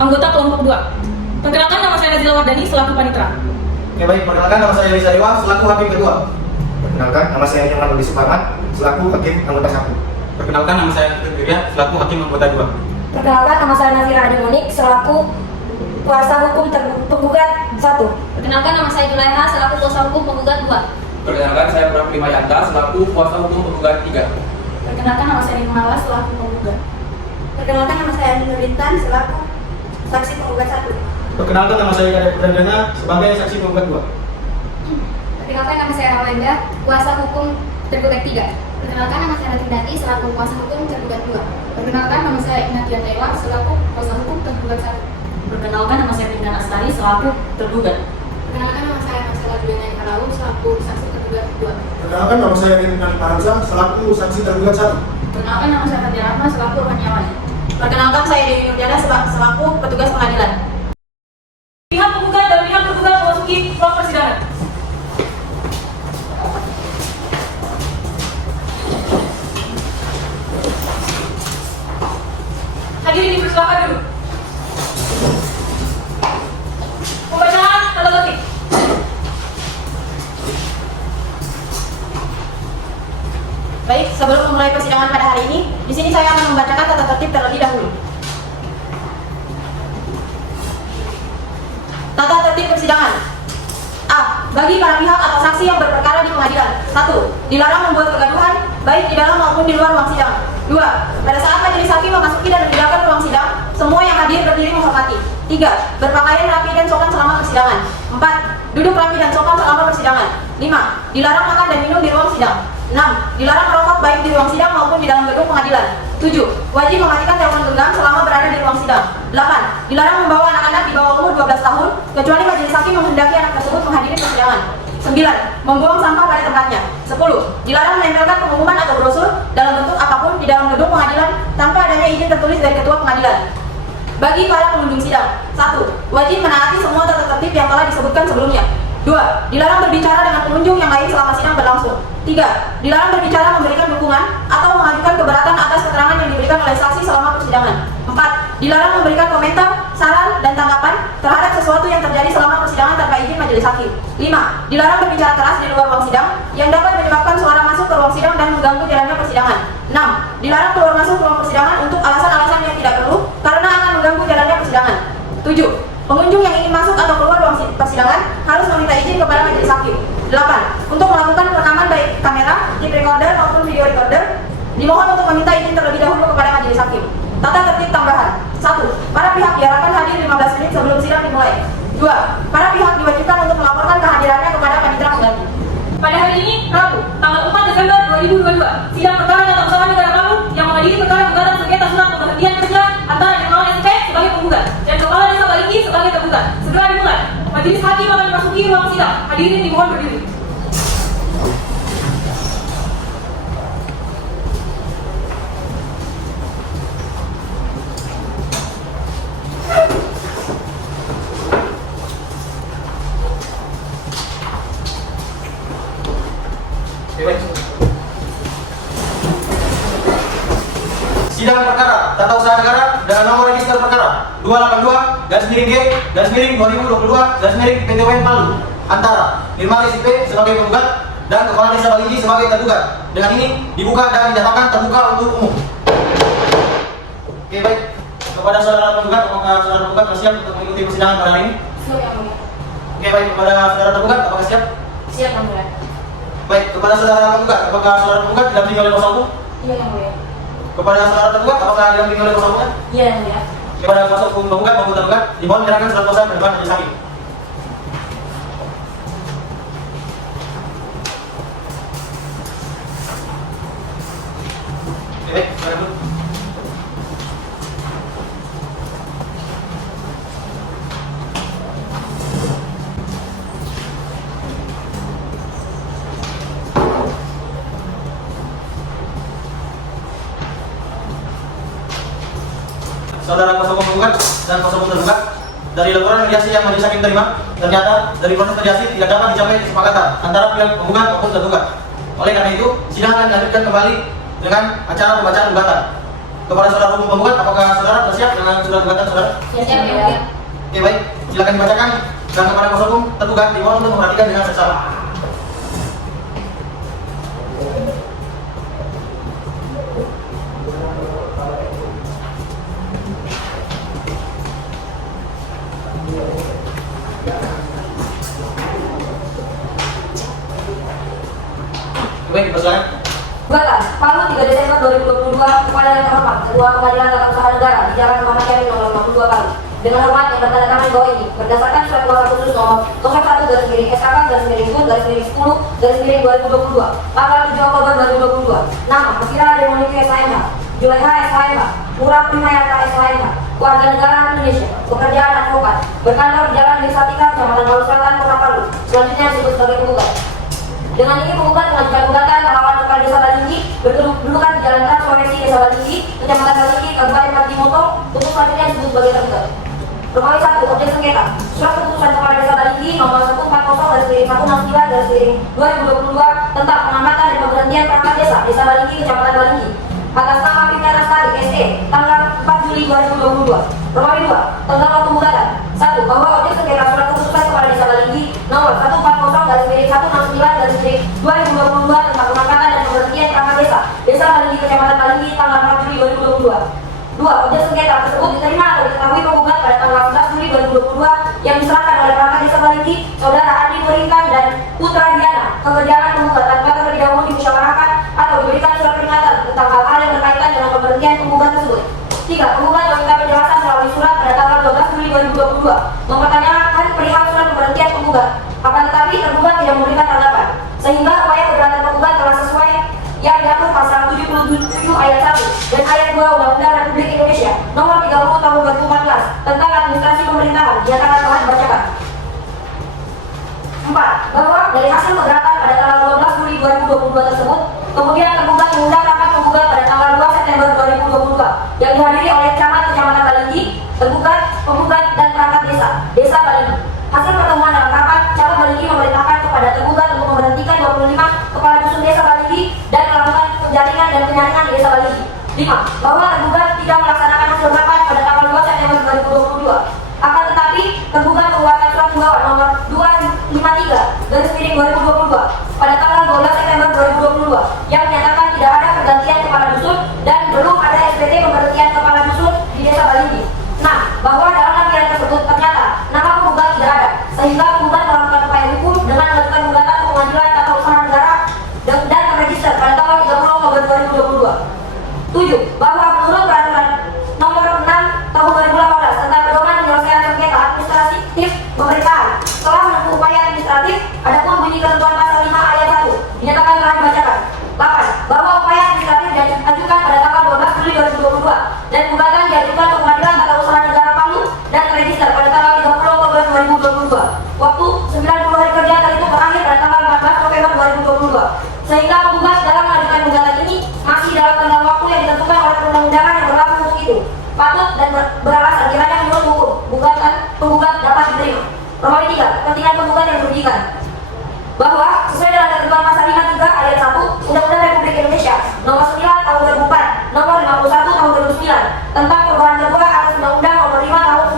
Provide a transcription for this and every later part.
anggota kelompok 2. Perkenalkan, nama saya Nazila Wardani selaku panitera. Oke, baik. Perkenalkan, nama saya Risa Dewa selaku hakim kedua. Perkenalkan, nama saya Nyoman Budi Suparman selaku hakim anggota 1. Perkenalkan, nama saya Fikri Wirya selaku hakim anggota 2. Perkenalkan, nama saya Nazira Ademonik selaku kuasa hukum penggugat 1. Perkenalkan, nama saya Julaiha selaku kuasa hukum penggugat 2. Perkenalkan, saya Prafli Mayanta selaku kuasa hukum penggugat 3. Perkenalkan, nama saya Nimala selaku penggugat. Perkenalkan, nama saya Andi Nurintan selaku saksi penggugat 1. Perkenalkan, nama saya Kadek Pradana sebagai saksi penggugat 2. Perkenalkan, nama saya Rawenda, kuasa hukum tergugat 3. Perkenalkan, nama saya Natindati selaku kuasa hukum tergugat 2. Perkenalkan, nama saya Inatia Tewa selaku kuasa hukum tergugat 1. Perkenalkan, nama saya Rindan Astari selaku tergugat. Perkenalkan, nama saya Marcela Juliana Ikarau selaku saksi tergugat 2. Perkenalkan, nama saya Rindan Maranza selaku saksi tergugat 1. Perkenalkan, nama saya Fatia Rahma selaku Rohaniawan. Perkenalkan, saya Dewi Nurjana selaku petugas pengadilan. Pihak penggugat dan pihak tergugat memasuki ruang persidangan. Hadirin dipersilakan dulu. Pembacaan tanda tertib. Baik, sebelum memulai persidangan pada hari ini, di sini saya akan membacakan tata tertib terlebih dahulu. Tata tertib persidangan. A. Bagi para pihak atau saksi yang berperkara di pengadilan. 1. Dilarang membuat kegaduhan, baik di dalam maupun di luar ruang sidang. 2. Pada saat majelis hakim memasuki dan meninggalkan ruang sidang, semua yang hadir berdiri menghormati. 3. Berpakaian rapi dan sopan selama persidangan. 4. Duduk rapi dan sopan selama persidangan. 5. Dilarang makan dan minum di ruang sidang. 6. Dilarang merokok baik di ruang sidang maupun di dalam gedung pengadilan. 7. Wajib mematikan telepon genggam selama berada di ruang sidang. 8. Dilarang membawa anak-anak di bawah umur 12 tahun kecuali majelis hakim menghendaki anak tersebut menghadiri persidangan. 9. Membuang sampah pada tempatnya. 10. Dilarang menempelkan pengumuman atau brosur dalam bentuk apapun di dalam gedung pengadilan tanpa adanya izin tertulis dari ketua pengadilan. Bagi para pengunjung sidang. 1. Wajib menaati semua tata tertib yang telah disebutkan sebelumnya. 2. Dilarang berbicara dengan pengunjung yang lain selama sidang berlangsung. 3. Dilarang berbicara memberikan dukungan atau mengajukan keberatan atas keterangan yang diberikan oleh saksi selama persidangan. 4. Dilarang memberikan komentar, saran, dan tanggapan terhadap sesuatu yang terjadi selama persidangan tanpa izin majelis hakim. 5. Dilarang berbicara keras di luar ruang sidang yang dapat menyebabkan suara masuk ke ruang sidang dan mengganggu jalannya persidangan. 6. Dilarang keluar masuk ruang persidangan untuk alasan-alasan yang tidak perlu karena akan mengganggu jalannya persidangan. 7. Pengunjung yang ingin masuk atau keluar ruang persidangan harus meminta izin kepada majelis hakim. 8. Untuk melakukan rekaman baik kamera, tape recorder maupun video recorder, dimohon untuk meminta izin terlebih dahulu kepada majelis hakim. Tata tertib tambahan. 1. Para pihak diharapkan hadir 15 menit sebelum sidang dimulai. 2. Para pihak diwajibkan untuk melaporkan kehadirannya kepada panitera pengganti. Pada hari ini, Rabu, tanggal 4 Desember 2022, sidang perkara tata usaha negara baru yang mengadili perkara gugatan sengketa surat pemberhentian kerja antara Kepala SP sebagai penggugat dan Kepala Desa Baliki sebagai tergugat segera dimulai. Majelis hakim akan memasuki ruang sidang. Hadirin dimohon berdiri. Sidang perkara tata usaha negara dengan nomor register perkara 282/2022/PTWN Palu antara Nirmala SP sebagai penggugat dan Kepala Desa Baligi sebagai tergugat. Dengan ini dibuka dan dinyatakan terbuka untuk umum. Oke, baik. Kepada saudara penggugat, apakah saudara penggugat bersiap untuk mengikuti persidangan pada hari ini? Siap, Yang Mulia. Oke, baik. Kepada saudara tergugat, apakah siap? Siap, Yang Mulia. Baik. Kepada saudara penggugat, apakah saudara penggugat didampingi oleh kuasa hukum? Iya, Yang Mulia. Kepada saudara tergugat, apakah didampingi oleh kuasa hukum? Iya, Yang Mulia. Kepada kuasa hukum penggugat maupun tergugat, dimohon menyerahkan surat kuasa ke depan majelis hakim. Oke, baik. Silakan dulu. Saudara kuasa hukum penggugat dan kuasa hukum tergugat, dari laporan mediasi yang majelis hakim terima, ternyata dari proses mediasi tidak dapat dicapai kesepakatan antara pihak penggugat maupun tergugat. Oleh karena itu, sidang akan dilanjutkan kembali dengan acara pembacaan gugatan. Kepada saudara hukum penggugat, apakah saudara sudah siap dengan surat gugatan saudara? Siap, ya mulia. Oke, baik, silakan dibacakan. Dan kepada kuasa hukum tergugat dimohon untuk memperhatikan dengan seksama. Baik, persilakan. Gugatan Palu 3 Desember 2022 kepada yang terhormat Ketua Pengadilan Tata Usaha Negara di Jalan Muhammad Yamin nomor 52 Palu. Dengan hormat yang bertanda tangan di bawah ini berdasarkan surat kuasa khusus nomor 01/SKK/10/10/2022 tanggal 7 Oktober 2022. Nama Masira Demoniki SHMH, Julaiha SHMH, Pura Primayata SHMH, warga negara Indonesia, pekerjaan advokat, berkantor di Jalan Desa Tika, Kecamatan Palu Selatan, Kota Palu. Selanjutnya disebut sebagai penggugat. Dengan ini penggugat mengajukan gugatan melawan Kepala Desa Balinggi berkedudukan di Jalan Trans Sulawesi Desa Balinggi, Kecamatan Balinggi, Kabupaten Parigi Motong, untuk selanjutnya disebut sebagai tergugat. Romawi 1. Objek sengketa. Surat keputusan Kepala Desa Balinggi nomor 140/169/2022 tentang pengamatan dan pemberhentian perangkat desa Desa Balinggi, Kecamatan Balinggi atas nama Pimpinan Lestari SE tanggal 4 Juli 2022. Romawi 2. Tentang waktu gugatan. 1. Bahwa objek sengketa surat keputusan Kepala Desa Balinggi nomor 140/169/2022 tentang pengangkatan dan pemberhentian perangkat desa Desa Balinggi, Kecamatan Balinggi tanggal 4 Juli 2022. 2. Objek sengketa tersebut diterima atau diketahui penggugat pada tanggal 11 Juli 2022 yang diserahkan oleh perangkat desa Balinggi, Saudara Andi Peringkan dan Putra Diana ke kerjaan penggugat tanpa terlebih dahulu dimusyawarahkan atau diberikan surat peringatan tentang hal-hal yang berkaitan dengan pemberhentian penggugat tersebut. 3. Penggugat meminta penjelasan melalui surat pada tanggal 12 Juli 2022 mempertanyakan perihal surat pemberhentian penggugat. Akan tetapi tergugat tidak memberikan tanggapan, sehingga upaya keberatan penggugat telah sesuai yang diatur pasal 77 ayat 1 dan ayat 2 Undang-Undang Republik Indonesia nomor 30 tahun 2014 tentang administrasi pemerintahan dinyatakan telah dibacakan. 4. Bahwa dari hasil keberatan pada tanggal 12 Juli 2022 tersebut, kemudian tergugat mengundang rapat penggugat pada tanggal 2 September 2022 yang dihadiri oleh camat Kecamatan Balinggi, tergugat, penggugat, dan perangkat desa Balinggi. Hasil pertemuan dalam rapat, camat Balinggi memerintahkan kepada tergugat untuk memberhentikan 25 kepala dusun desa Balinggi dan melakukan penjaringan dan penyaringan di desa Balinggi. 5. Bahwa tergugat tidak melaksanakan hasil rapat pada tanggal 2 September 2022. Akan tetapi, tergugat mengeluarkan surat himbauan nomor 253/2022 pada tanggal 12 September 2022 yang menyatakan tidak ada pergantian kepala dusun dan belum ada SPT pemberhentian kepala dusun di desa Balinggi. 6. Bahwa dalam lampiran tersebut ternyata nama penggugat tidak ada, sehingga penggugat melakukan upaya hukum dengan mengajukan gugatan ke Pengadilan Tata Usaha Negara dan terregister pada tanggal 30 Oktober 2022. 7. Bahwa menurut peraturan nomor 6 tahun 2018 tentang pedoman penyelesaian sengketa administratif pemerintahan setelah menempuh upaya administratif, adapun bunyi ketentuan pasal 5 ayat 1 dinyatakan telah dibacakan. 8. Bahwa upaya administratif diajukan pada tanggal 12 Juli 2022 dan gugatan diajukan ke Pengadilan Tata Usaha Negara Palu dan terregister pada tanggal 30 Oktober 2022. Waktu 90 hari kerja kali itu berakhir pada tanggal 14 November 2022. Sehingga penggugat dalam mengajukan gugatan ini masih dalam tenggang waktu yang ditentukan oleh perundang-undangan yang berlaku untuk itu. Patut dan beralasan kiranya menurut hukum penggugat dapat diterima. Romawi 3. Kepentingan penggugat yang dirugikan. Bahwa sesuai dengan ketentuan pasal 53 ayat 1 Undang-Undang Republik Indonesia nomor 9 tahun 2004, nomor 51 tahun 2009 tentang perubahan kedua atas Undang-Undang nomor 5 tahun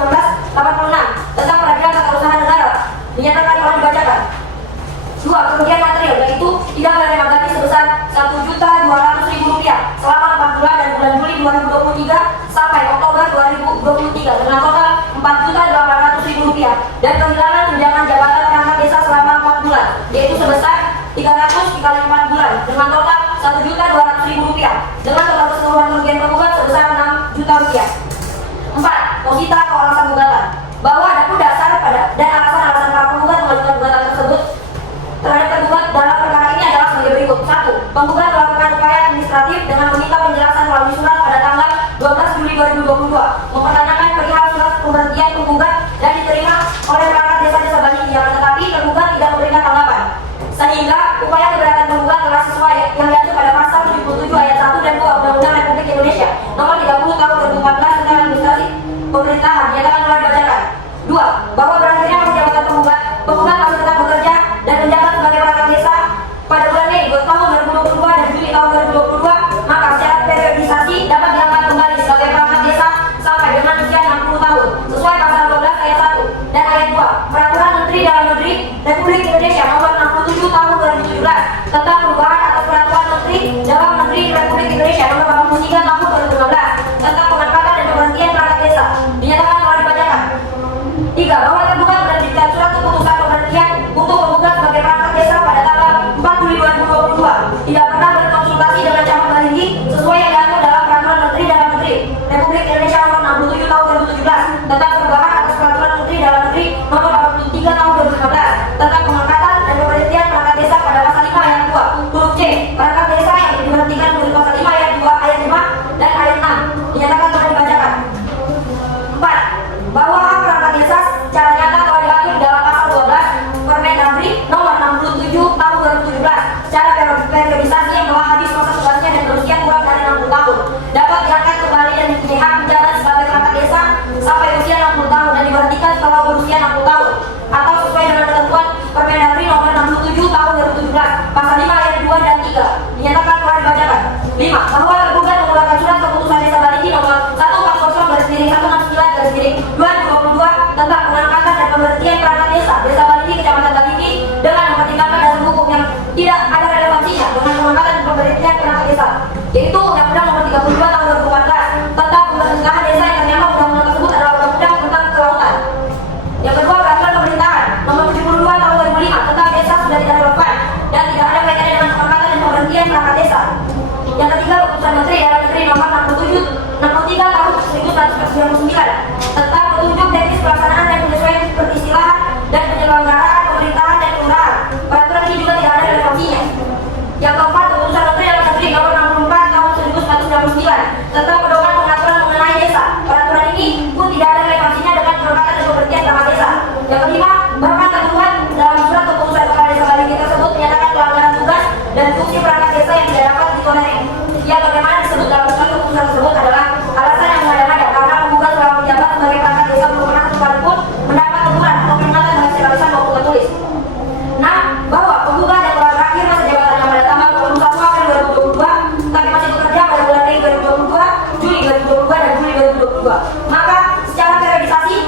1986 tentang peradilan tata usaha negara dinyatakan telah dibacakan. 2. Kerugian material, yaitu tidak menerima gaji sebesar Rp1.200.000 selama 4 bulan dari bulan Juli 2023 sampai Oktober 2023 dengan total Rp4.800.000 dan kehilangan tunjangan jabatan perangkat desa selama 4 bulan yaitu sebesar 300 dikali 4 bulan dengan total Rp1.200.000 dengan total keseluruhan kerugian penggugat sebesar Rp6 juta. 4. Posita atau alasan gugatan. Bahwa adapun dasar pada dan alasan-alasan para penggugat mengajukan gugatan tersebut terhadap tergugat dalam perkara ini adalah sebagai berikut. 1. Penggugat melakukan upaya administratif dengan meminta penjelasan melalui surat pada tanggal 12 Juli 2022 mempertanyakan perihal surat pemberhentian penggugat dan diterima oleh perangkat desa Balinggi, yang tetapi tergugat tidak memberikan tanggapan, sehingga upaya keberatan penggugat telah sesuai yang diatur pada pasal 77 ayat 1 dan 2 Undang-Undang Republik Indonesia nomor 30 tahun 2014 tentang administrasi pemerintahan dinyatakan telah dibacakan. 2. Bahwa berakhirnya masa jabatan penggugat masih tetap bekerja dan menjabat sebagai perangkat desa pada bulan Mei tahun 2022 dan Juli tahun 2022, maka secara periodis Indonesia nomor 83 tahun 2015 tentang pengangkatan dan pemberhentian perangkat desa dinyatakan telah dibacakan. 3. Bahwa tergugat menerbitkan surat keputusan pemberhentian untuk penggugat sebagai perangkat desa pada tanggal 4 Juli 2022 tidak pernah berkonsultasi dengan calon balingi sesuai yang diatur dalam Peraturan Menteri Dalam Negeri Republik Indonesia nomor 67 tahun 2017 tentang perubahan atas Peraturan Menteri Dalam Negeri nomor 83 tahun 2015 tentang pengangkatan dan pemberhentian perangkat desa pada pasal 5 ayat 2 huruf C. Perangkat desa yang diberhentikan menurut pasal 5 ayat 2 ayat 5 dan ayat 6 dinyatakan telah dibacakan. 4. Bahwa hak perangkat desa secara nyata telah diatur dalam pasal 12 Permendagri nomor 67 tahun 2017 secara periodisasi yang telah habis masa tugasnya dan berusia kurang dari 60 tahun dapat diangkat kembali dan diberi hak menjabat sebagai perangkat desa sampai usia 60 tahun dan diberhentikan setelah berusia 60 tahun atau sesuai dengan ketentuan Permendagri nomor 67 tahun 2017 pasal 5 ayat 2 dan 3 dinyatakan telah dibacakan. 5. Bahwa tergugat mengeluarkan surat keputusan Desa Balingi nomor 140/2021/2022 tentang pengangkatan dan pemberhentian perangkat desa Desa Balingi Kecamatan Balingi dengan mempertimbangkan dasar hukum yang tidak ada relevansinya dengan pengangkatan dan pemberhentian perangkat desa, yaitu Undang-Undang nomor 32 tahun 2014 tentang pemerintahan desa yang ternyata undang-undang tersebut adalah undang-undang tentang kelautan. Yang kedua, peraturan pemerintahan nomor 72 tahun 2005 tentang desa sudah tidak relevan dan tidak ada kaitannya dengan pengangkatan dan pemberhentian perangkat desa. Yang ketiga, keputusan Menteri Dalam Negeri nomor 63 tahun 1999 tentang petunjuk teknis pelaksanaan dan penyesuaian peristilahan dan penyelenggaraan pemerintahan dan kelurahan. Peraturan ini juga tidak ada relevansinya. Yang keempat, keputusan Menteri Dalam Negeri nomor 64 tahun 1999 tentang pedoman pengaturan mengenai desa. Peraturan ini pun tidak ada relevansinya dengan pengangkatan dan pemberhentian perangkat desa. Yang kelima, bahkan tertuang dalam surat keputusan kepala desa Balingi tersebut menyatakan pelanggaran tugas dan fungsi perangkat desa yang tidak dapat ditolerir. Yang bagaimana disebut dalam surat keputusan tersebut adalah alasan yang mengada-ngada karena penggugat selama menjabat sebagai perangkat desa belum pernah sekalipun mendapat teguran atau peringatan dari secara lisan maupun tertulis. 6. Bahwa penggugat yang telah berakhir masa jabatannya pada tanggal 21 April 2022 tapi masih bekerja pada bulan Mei 2022, Juli 2022 dan Juli 2022, maka secara periodisasi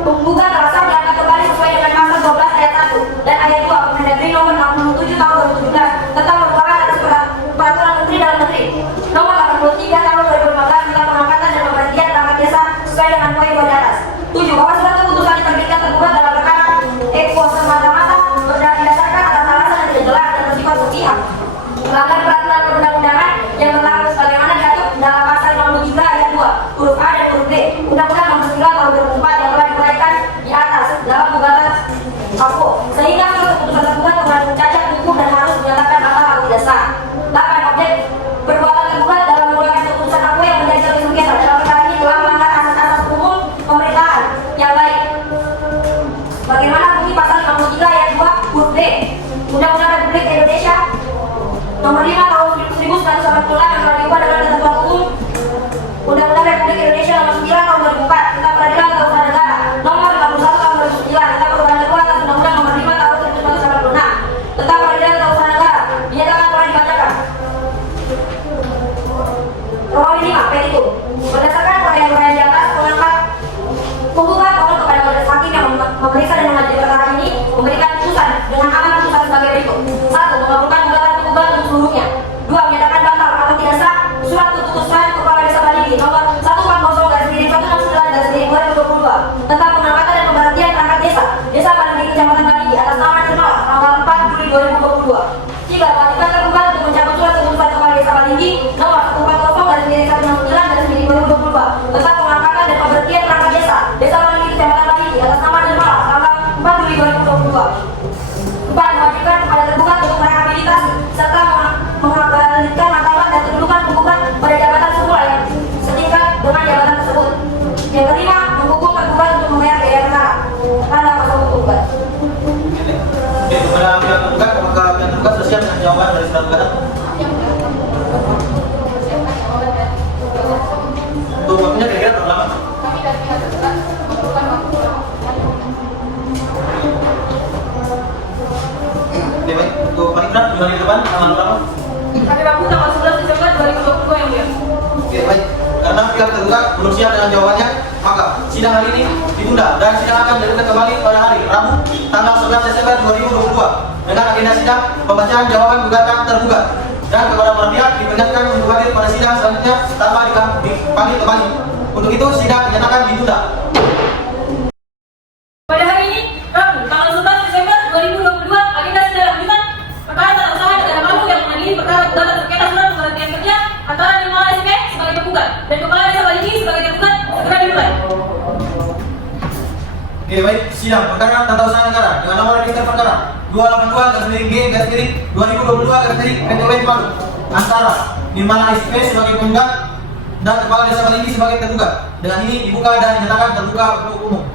penggugat merasa diangkat kembali sesuai dengan pasal 12 ayat 1 dan ayat 2 Permendagri nomor 67 tahun 2017 tentang perubahan atas Peraturan Menteri Dalam Negeri nomor 83 tahun 2015 tentang pengangkatan dan pemberhentian perangkat desa sesuai dengan poin di atas. 7. Bahwa surat keputusan diterbitkan tergugat dalam perkara eko semata-mata berdasarkan atas alasan yang tidak jelas dan bersifat sepihak, melanggar peraturan perundang-undangan yang berlaku sebagaimana diatur dalam pasal 63 ayat 2 huruf A dan huruf B Undang-Undang nomor 9 tahun 2004 yang telah diuraikan di atas dalam gugatan APO, sehingga surat keputusan tergugat mengandung cacat hukum dan harus dinyatakan batal atau tidak sah. 8. Objek perbuatan tergugat dalam mengeluarkan keputusan APO yang menjadi satu sengketa dalam perkara ini telah melanggar asas-asas umum pemerintahan yang baik, bagaimana bunyi pasal 53 ayat 2 huruf D Undang-Undang Republik Indonesia nomor 5 tahun 1986 yang telah diubah dengan ketentuan umum Undang-Undang Republik Indonesia nomor 9 tahun 2004 tentang peradilan atau usaha negara nomor 51 tahun 2009 tentang perubahan kedua atas Undang-Undang nomor 5 tahun 1986 tentang peradilan atau usaha negara dinyatakan telah dibacakan. Romawi 5 petitum berdasarkan uraian-uraian di atas pengangkat penggugat mohon kepada majelis hakim yang memeriksa dan mengadili perkara ini memberikan putusan dengan aman putusan sebagai berikut. 1. Mengabulkan gugatan penggugat untuk seluruhnya. 2. Menyatakan batal atau tidak sah surat keputusan Kepala Desa Balingi nomor 140/2022 tentang pengangkatan dan pemberhentian perangkat desa Desa Balingi Kecamatan Balingi atas nama Nirmala tanggal 4 Juli 2022. 3. Mewajibkan tergugat untuk mencabut surat keputusan Kepala Desa Balingi nomor 140/2022 tentang pengangkatan dan pemberhentian perangkat desa Desa Balingi Kecamatan Balingi atas nama Nirmala tanggal 4 Juli 2022. 4. Mewajibkan kepada tergugat untuk merehabilitasi serta mengembalikan martabat dan kedudukan penggugat pada jabatan semula yang setingkat dengan jabatan tersebut. Yang kelima, menghukum tergugat untuk membayar biaya perkara. Tanda pasal penggugat. Oke, kepada pihak tergugat, apakah pihak tergugat sudah siap dengan jawaban dari surat gugatan? Untuk waktunya kira-kira berapa lama? Kami dari pihak tergugat memerlukan waktu Oke, baik. Untuk Panitra, 2 hari ke depan, tanggal berapa? Hari Rabu tanggal 11 Desember 2022 yang mulia. Oke, baik. Karena pihak tergugat belum siap dengan jawabannya, maka sidang hari ini ditunda dan sidang akan dilakukan kembali pada hari Rabu tanggal 11 Desember 2022 dengan agenda sidang pembacaan jawaban gugatan tergugat. dan kepada para pihak diperingatkan untuk hadir pada sidang selanjutnya tanpa dipanggil kembali. Untuk itu sidang dinyatakan ditunda. Pada hari ini, Rabu, tanggal 11 Desember 2022, agenda sidang lanjutan perkara tata usaha negara Palu yang mengadili perkara gugatan sengketa surat pemberhentian kerja antara Nirmala SP sebagai penggugat dan Kepala Desa Baligi sebagai tergugat segera dimulai. Oke, baik, sidang perkara tata usaha negara dengan nomor register perkara 282-G-2022-PTWN Palu antara Nirmala SP sebagai penggugat dan Kepala Desa Baligi sebagai tergugat. Dengan ini dibuka dan dinyatakan terbuka untuk umum.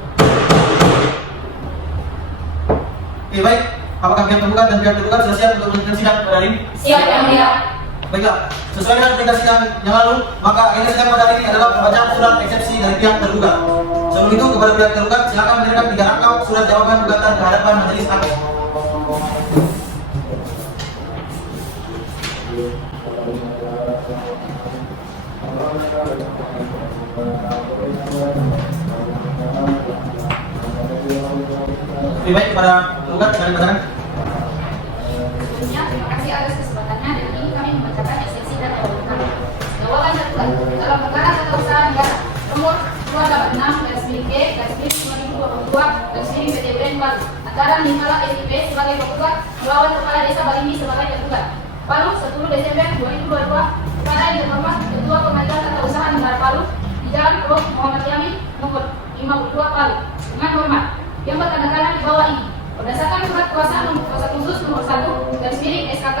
Oke, baik. Apakah pihak tergugat dan pihak tergugat sudah siap untuk melanjutkan sidang pada hari ini? Siap, Yang Mulia. Baiklah, sesuai dengan perintah sidang yang lalu, maka agenda sidang pada hari ini adalah pembacaan surat eksepsi dari pihak tergugat. Sebelum itu, kepada pihak tergugat silakan menyerahkan 3 rangkap surat jawaban gugatan ke hadapan majelis hakim. Lebih baik kepada tergugat dari badan. Sebelumnya, terima kasih atas kesempatannya dan ini kami membacakan eksepsi dan jawaban tergugat dalam perkara tata usaha negara nomor 286/G-2022/PTWN Palu antara Nirmala SP sebagai penggugat melawan Kepala Desa Baligi sebagai tergugat. Palu 10 Desember 2022 kepada yang terhormat Ketua Pengadilan Tata Usaha Negara Palu di Jalan Prof. Muhammad Yamin nomor 52 Palu dengan hormat yang bertanda di bawah ini berdasarkan surat kuasa khusus nomor 1 SKK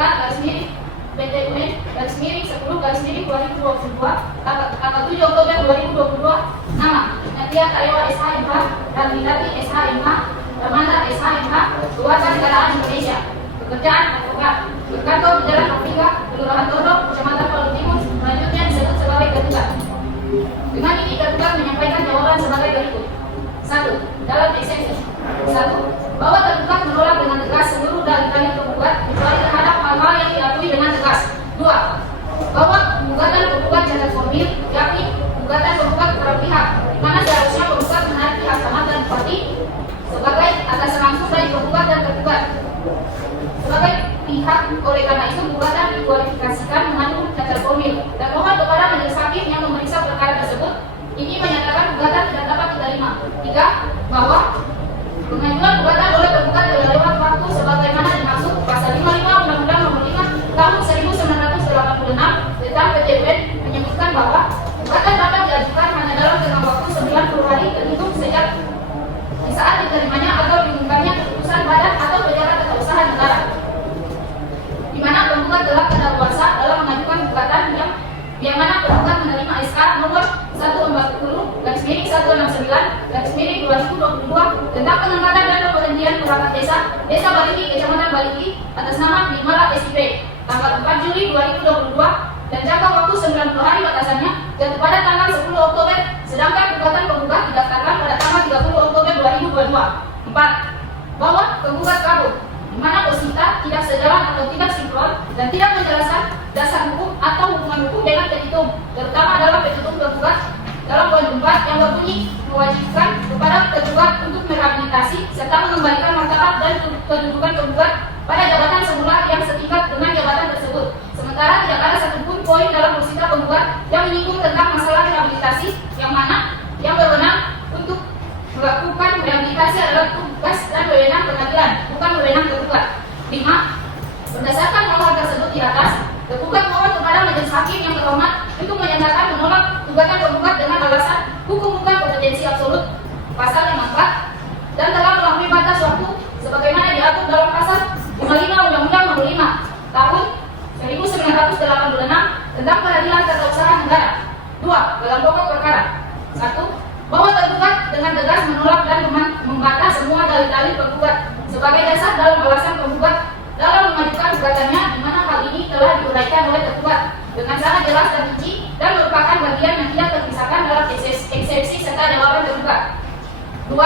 PTUN 10/2022 tanggal 7 Oktober 2022 nama Nadia Karyawan SHMH dan Widati SHMH Ramanda SHMH Keluarga Negaraan Indonesia pekerjaan advokat berkantor di Jalan Afrika Kelurahan Todok Kecamatan Palu Timur selanjutnya disebut sebagai tergugat. Dengan ini tergugat menyampaikan jawaban sebagai berikut. 1. Dalam eksepsi 1. Bahwa tergugat menolak dengan tegas seluruh dalil-dalil penggugat kecuali terhadap hal-hal yang diakui dengan tegas. 2. Bahwa gugatan penggugat cacat formil yakni gugatan penggugat kepada pihak di mana seharusnya penggugat menarik pihak sama dan parti sebagai atas langsung dari penggugat dan tergugat sebagai pihak. Oleh karena itu gugatan dikualifikasikan mengandung cacat formil dan mohon kepada majelis hakim yang memeriksa perkara tersebut ini menyatakan gugatan tidak dapat diterima. 3. Bahwa pengajuan gugatan oleh penggugat telah lewat waktu sebagaimana dimaksud pasal 55 Undang-Undang Nomor 5 Tahun 1986 tentang PTWN menyebutkan bahwa gugatan dapat diajukan hanya dalam jangka waktu 90 hari terhitung sejak di saat diterimanya atau diumumkannya keputusan badan atau pejabat tata usaha negara, di mana penggugat telah kadaluarsa dalam mengajukan gugatan yang mana penggugat menerima SK nomor 140/169/2022 tentang penempatan dan pemberhentian perangkat Desa Baligi Kecamatan Baligi atas nama Nirmala SP tanggal 4 Juli 2022 dan jangka waktu 90 hari batasannya jatuh pada tanggal 10 Oktober sedangkan gugatan penggugat didaftarkan pada tanggal 30 Oktober 2022. 4. Bahwa penggugat kabur di mana posita tidak sejalan atau tidak sinkron dan tidak menjelaskan dasar hukum atau hubungan hukum dengan petitum terutama dalam petitum penggugat dalam poin 4 yang berbunyi mewajibkan kepada tergugat untuk merehabilitasi serta mengembalikan martabat dan kedudukan penggugat pada jabatan semula yang setingkat dengan jabatan tersebut. Sementara tidak ada satupun poin dalam posita penggugat yang menyinggung tentang masalah rehabilitasi yang mana yang berwenang untuk melakukan rehabilitasi adalah tugas dan wewenang pengadilan, bukan wewenang tergugat. 5. Berdasarkan hal tersebut di atas, tergugat mohon kepada majelis hakim yang terhormat untuk menyatakan menolak gugatan penggugat dengan alasan hukum bukan kompetensi absolut pasal 54 dan telah melampaui batas waktu sebagaimana diatur dalam pasal 55 Undang-Undang Nomor 5 Tahun 1986 tentang Peradilan Tata Usaha Negara. 2. Dalam pokok perkara 1. Bahwa tergugat dengan tegas menolak dan membantah semua dalil-dalil penggugat sebagai dasar dalam alasan penggugat dalam mengajukan gugatannya, di mana hal ini telah diuraikan oleh tergugat dengan sangat jelas dan rinci dan merupakan bagian yang tidak terpisahkan dalam eksepsi serta jawaban tergugat. 2.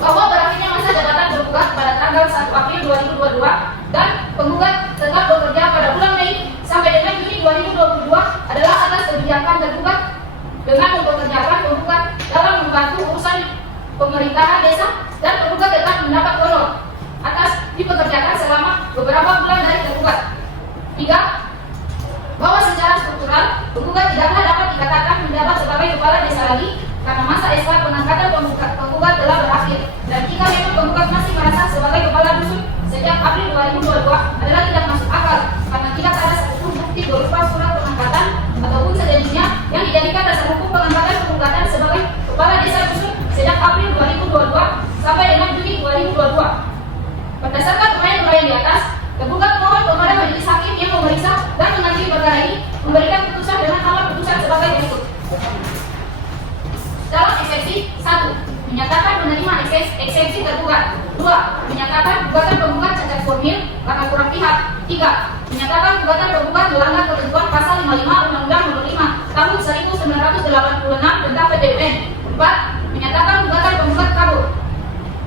Bahwa berakhirnya masa jabatan tergugat pada tanggal 1 April 2022 dan penggugat tetap bekerja pada bulan Mei sampai dengan Juni 2022 adalah atas kebijakan tergugat dengan mempekerjakan penggugat dalam membantu urusan pemerintahan desa dan penggugat tetap mendapat honor atas dipekerjakan selama beberapa bulan dari tergugat. 3. Penggugat tidaklah dapat dikatakan menjabat sebagai kepala desa lagi karena masa SK pengangkatan penggugat telah berakhir. Dan jika memang penggugat masih merasa sebagai kepala dusun sejak April 2022 adalah tidak masuk akal karena tidak ada satupun bukti berupa surat pengangkatan ataupun sejenisnya yang dijadikan dasar hukum pengangkatan penggugat sebagai kepala desa dusun sejak April 2022 sampai dengan Juni 2022. Berdasarkan uraian-uraian di atas, tergugat mohon kepada majelis hakim yang memeriksa dan mengadili perkara ini memberikan putusan dengan amar putusan sebagai berikut. Dalam eksepsi 1. Menyatakan menerima eksepsi tergugat. 2. Menyatakan gugatan penggugat cacat formil karena kurang pihak. 3. Menyatakan gugatan penggugat melanggar ketentuan pasal 55 Undang-Undang Nomor 5 Tahun 1986 tentang PDUN. 4. Menyatakan gugatan penggugat kabur.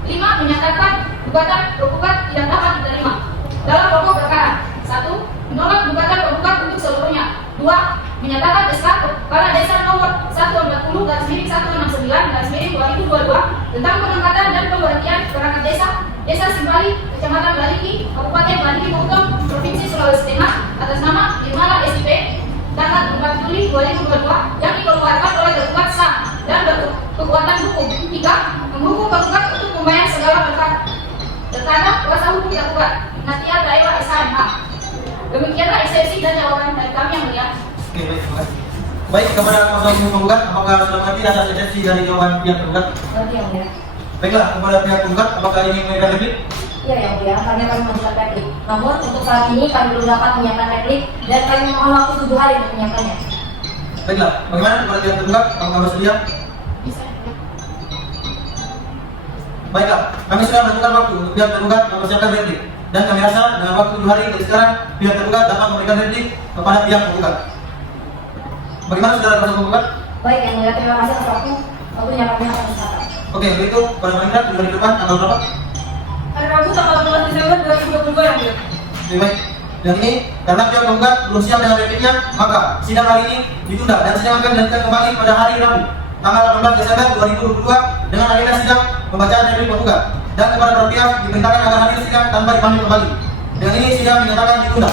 5. Menyatakan gugatan penggugat tidak dapat diterima. Dalam pokok perkara 1. Menolak gugatan penggugat untuk seluruhnya. 2. Menyatakan SK Kepala Desa nomor 140/169/2022 tentang pengangkatan dan pemberhentian perangkat Desa Simbali, Kecamatan Balingi, Kabupaten Balingi Utara, Provinsi Sulawesi Tengah atas nama Nirmala SIP tanggal 4 Juli 2022 yang dikeluarkan oleh tergugat sah dan berkekuatan hukum. 3. Menghukum tergugat untuk membayar segala perkara kuasa hukum tergugat Natia Daewa SHMH. Demikianlah eksepsi dan jawaban dari kami yang mulia. Oke, baik, terima kasih. Baik, kepada kuasa hukum penggugat, apakah sudah mengerti atas eksepsi dari jawaban pihak tergugat? Berarti yang mulia. Baiklah, kepada pihak penggugat, apakah ingin memberikan replik? Iya yang mulia, kami akan mengajukan replik. Namun untuk saat ini kami belum dapat menyiapkan replik dan kami mohon waktu 7 hari untuk menyiapkannya. Baiklah, bagaimana kepada pihak tergugat? Apakah bersedia? Bisa. Baiklah, kami sudah menentukan waktu untuk pihak tergugat mempersiapkan replik. Dan kami rasa dengan waktu 7 hari dari sekarang, pihak tergugat dapat memberikan replik kepada pihak penggugat. Bagaimana saudara kuasa hukum penggugat? Baik yang mulia, terima kasih atas waktunya kami akan mencatat. Oke, begitu pada meningkat 7 hari depan tanggal berapa? Hari Rabu tanggal 12 Desember 2022 yang mulia. Oke, baik. Dan ini karena pihak penggugat belum siap dengan repliknya, maka sidang hari ini ditunda dan sidang akan dilanjutkan kembali pada hari Rabu tanggal 18 Desember 2022 dengan agenda sidang pembacaan replik penggugat. Dan kepada para pihak diperintahkan agar hadir sidang tanpa dipanggil kembali. Dengan ini sidang dinyatakan ditunda.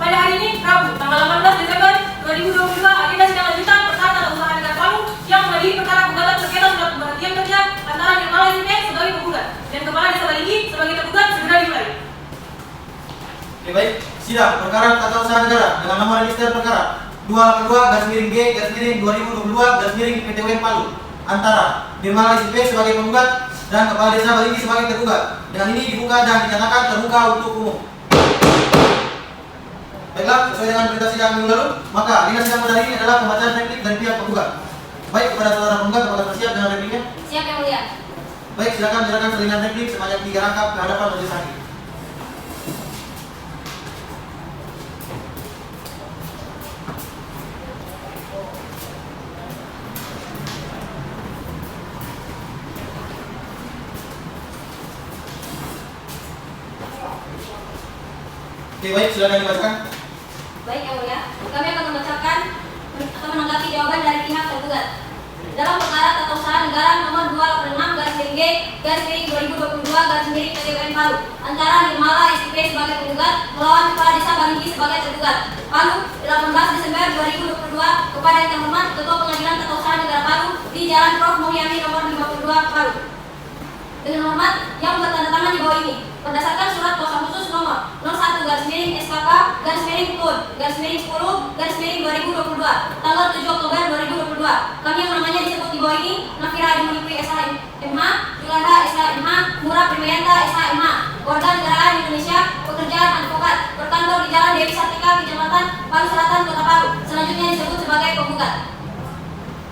Pada hari ini, Rabu, tanggal 18 Desember 2022, agenda sidang lanjutan perkara tata usaha negara Palu yang mengadili perkara gugatan sengketa surat pemberhentian kerja antara Nirmala SIP sebagai penggugat dan Kepala Desa Balingi sebagai tergugat segera dimulai. Oke, baik. Sidang perkara tata usaha negara dengan nomor register perkara 282-G-2022-PTUN Palu antara Nirmala SIP sebagai penggugat dan Kepala Desa Balingi sebagai tergugat. Dengan ini dibuka dan dinyatakan terbuka untuk umum. Baiklah, sesuai dengan perintah sidang minggu lalu, maka agenda sidang pada hari ini adalah pembacaan replik dari pihak penggugat. Baik, kepada saudara penggugat, apakah bersiap dengan repliknya? Siap yang mulia. Baik, silakan salinan replik sebanyak 3 rangkap ke hadapan majelis hakim. Oke, baik, silakan dibacakan. Baik yang mulia, kami akan membacakan atau menanggapi jawaban dari pihak tergugat. Dalam perkara tata usaha negara nomor 286/G-2022/PTUN Palu antara Nirmala SIP sebagai penggugat melawan Kepala Desa Balingi sebagai tergugat. Palu, 18 Desember 2022, kepada yang terhormat Ketua Pengadilan Tata Usaha Negara Palu di Jalan Prof. Mulyani nomor 52 Palu. Dengan hormat yang bertanda tangan di bawah ini, berdasarkan surat kuasa khusus nomor 01/SKK/10/10/2022 tanggal 7 Oktober 2022, kami yang namanya disebut di bawah ini Nafira Dimulukri SHMH, Yolanda SHMH, Murah Primayanta SHMH, warga negaraan Indonesia, pekerjaan advokat, berkantor di Jalan Dewi Sartika, Kecamatan Palu Selatan, Kota Palu, selanjutnya disebut sebagai penggugat.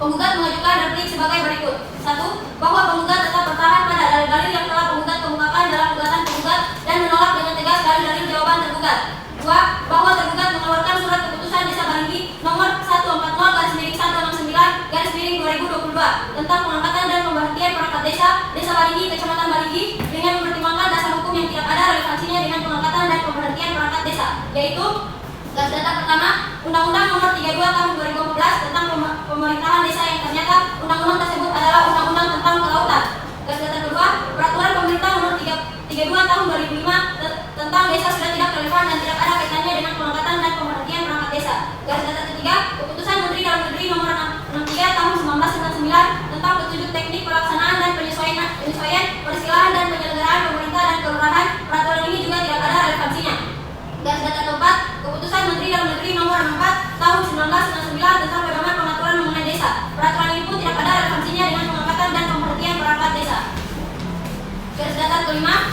Penggugat mengajukan replik sebagai berikut. 1. Bahwa penggugat tetap bertahan pada dalil-dalil yang telah penggugat kemukakan dalam gugatan penggugat dan menolak dengan tegas dalil-dalil jawaban tergugat. 2. Bahwa tergugat mengeluarkan surat keputusan Desa Balingi nomor 140/19/2022 tentang pengangkatan dan pemberhentian perangkat Desa Balingi, Kecamatan Balingi dengan mempertimbangkan dasar hukum yang tidak ada relevansinya dengan pengangkatan dan pemberhentian perangkat desa, yaitu gas data pertama, Undang-Undang Nomor 32 Tahun 2015 tentang pemerintahan desa yang ternyata undang-undang tersebut adalah undang-undang tentang kelautan. Gas data kedua, Peraturan Pemerintah Nomor 32 Tahun 2005 tentang desa sudah tidak relevan dan tidak ada kaitannya dengan pengangkatan dan pemberhentian perangkat desa. Garis datar ketiga, Keputusan Menteri Dalam Negeri Nomor 63 Tahun 1999 tentang petunjuk teknik pelaksanaan dan penyesuaian peristilaan dan penyelenggaraan pemerintah dan kelurahan. Peraturan ini juga tidak ada relevansinya. Garis datar keempat, Keputusan Menteri Dalam Negeri Nomor 64 Tahun 1999 tentang pedoman pengaturan mengenai desa. Peraturan ini pun tidak ada relevansinya dengan pengangkatan dan pemberhentian perangkat desa. Garis datar kelima,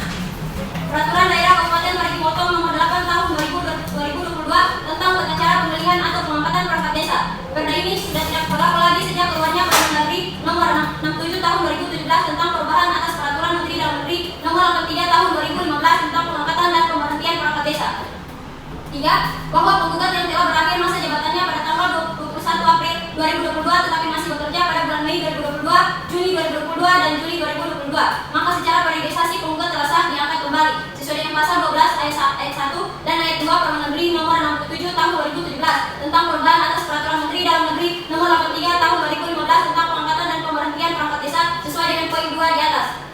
Peraturan Daerah Kabupaten Parigi Motong Nomor 8 Tahun 2022 tentang tata cara pemilihan atau pengangkatan perangkat desa. Perda ini sudah tidak berlaku lagi sejak keluarnya Permendagri Nomor 67 Tahun 2017 tentang perubahan atas Peraturan Menteri Dalam Negeri Nomor 83 Tahun 2015 tentang pengangkatan dan pemberhentian perangkat desa. 3. Bahwa penggugat yang telah berakhir masa jabatannya pada tanggal 21 April 2022 tetapi masih bekerja pada bulan Mei 2022, Juni 2022, dan Juli 2022, maka secara periodisasi penggugat telah sah diangkat kembali sesuai dengan pasal 12 ayat 1 dan ayat 2 Permendagri Nomor 67 Tahun 2017 tentang perubahan atas Peraturan Menteri Dalam Negeri Nomor 83 Tahun 2015 tentang pengangkatan dan pemberhentian perangkat desa sesuai dengan poin 2 di atas.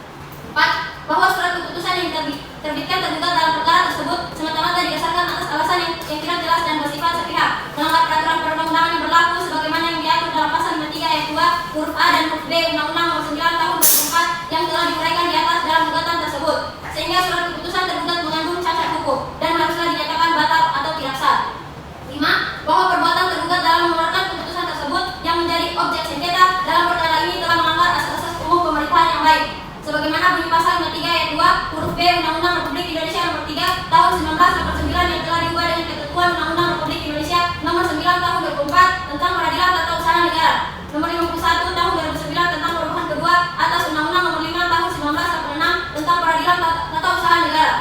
4. Bahwa surat keputusan yang diterbitkan tergugat dalam perkara tersebut semata-mata didasarkan atas alasan yang tidak jelas dan bersifat sepihak, melanggar peraturan perundang-undangan yang berlaku sebagaimana yang diatur dalam pasal 53 ayat 2 huruf A dan huruf B Undang-Undang Nomor 9 Tahun 2004 yang telah diuraikan di atas dalam gugatan tersebut, sehingga surat keputusan tergugat mengandung cacat hukum dan haruslah dinyatakan batal atau tidak sah. 5. Bahwa perbuatan tergugat dalam mengeluarkan keputusan tersebut yang menjadi objek sengketa dalam perkara ini telah melanggar asas-asas umum pemerintahan yang baik, sebagaimana bunyi pasal 53 ayat 2 huruf B Undang-Undang Republik Indonesia Nomor 3 Tahun 1989 yang telah diubah dengan ketentuan Undang-Undang Republik Indonesia Nomor 9 Tahun 2004 tentang peradilan tata usaha negara, Nomor 51 Tahun 2009 tentang perubahan kedua atas Undang-Undang Nomor 5 Tahun 1986 tentang peradilan tata usaha negara.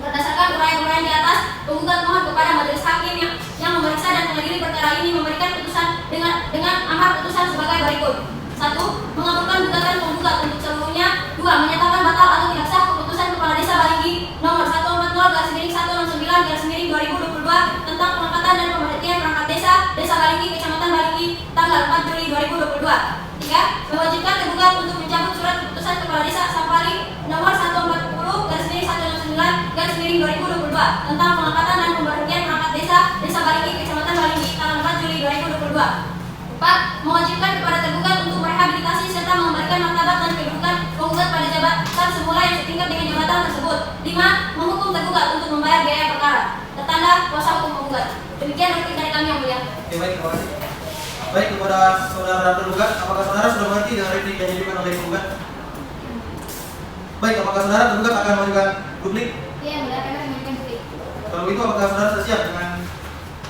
Berdasarkan uraian-uraian di atas, penggugat mohon kepada majelis hakim yang memeriksa dan mengadili perkara ini memberikan putusan dengan amar putusan sebagai berikut. 1. Mengabulkan gugatan penggugat untuk seluruhnya. 2. Menyatakan batal atau tidak sah keputusan Kepala Desa Balinggi Nomor 140/169/2022 tentang pengangkatan dan pemberhentian perangkat Desa Balinggi, Kecamatan Balinggi, tanggal 4 Juli 2022. 3. Mewajibkan tergugat untuk mencabut surat keputusan Kepala Desa Sampali Nomor 140/169/2022 tentang pengangkatan dan pemberhentian perangkat Desa Balinggi, Kecamatan Balinggi, tanggal 4 Juli 2022. 4. Mewajibkan kepada tergugat untuk merehabilitasi serta mengembalikan martabat dan kedudukan penggugat pada jabatan semula yang setingkat dengan jabatan tersebut. 5. Menghukum tergugat untuk membayar biaya perkara. Tertanda kuasa hukum penggugat. Demikian replik dari kami yang mulia. Oke, baik, terima kasih. Baik, kepada saudara tergugat, apakah saudara sudah mengerti dengan replik yang diajukan oleh penggugat? Baik, apakah saudara tergugat akan mengajukan duplik? Iya, mulia, kami akan mengajukan duplik. Kalau begitu, apakah saudara sudah siap dengan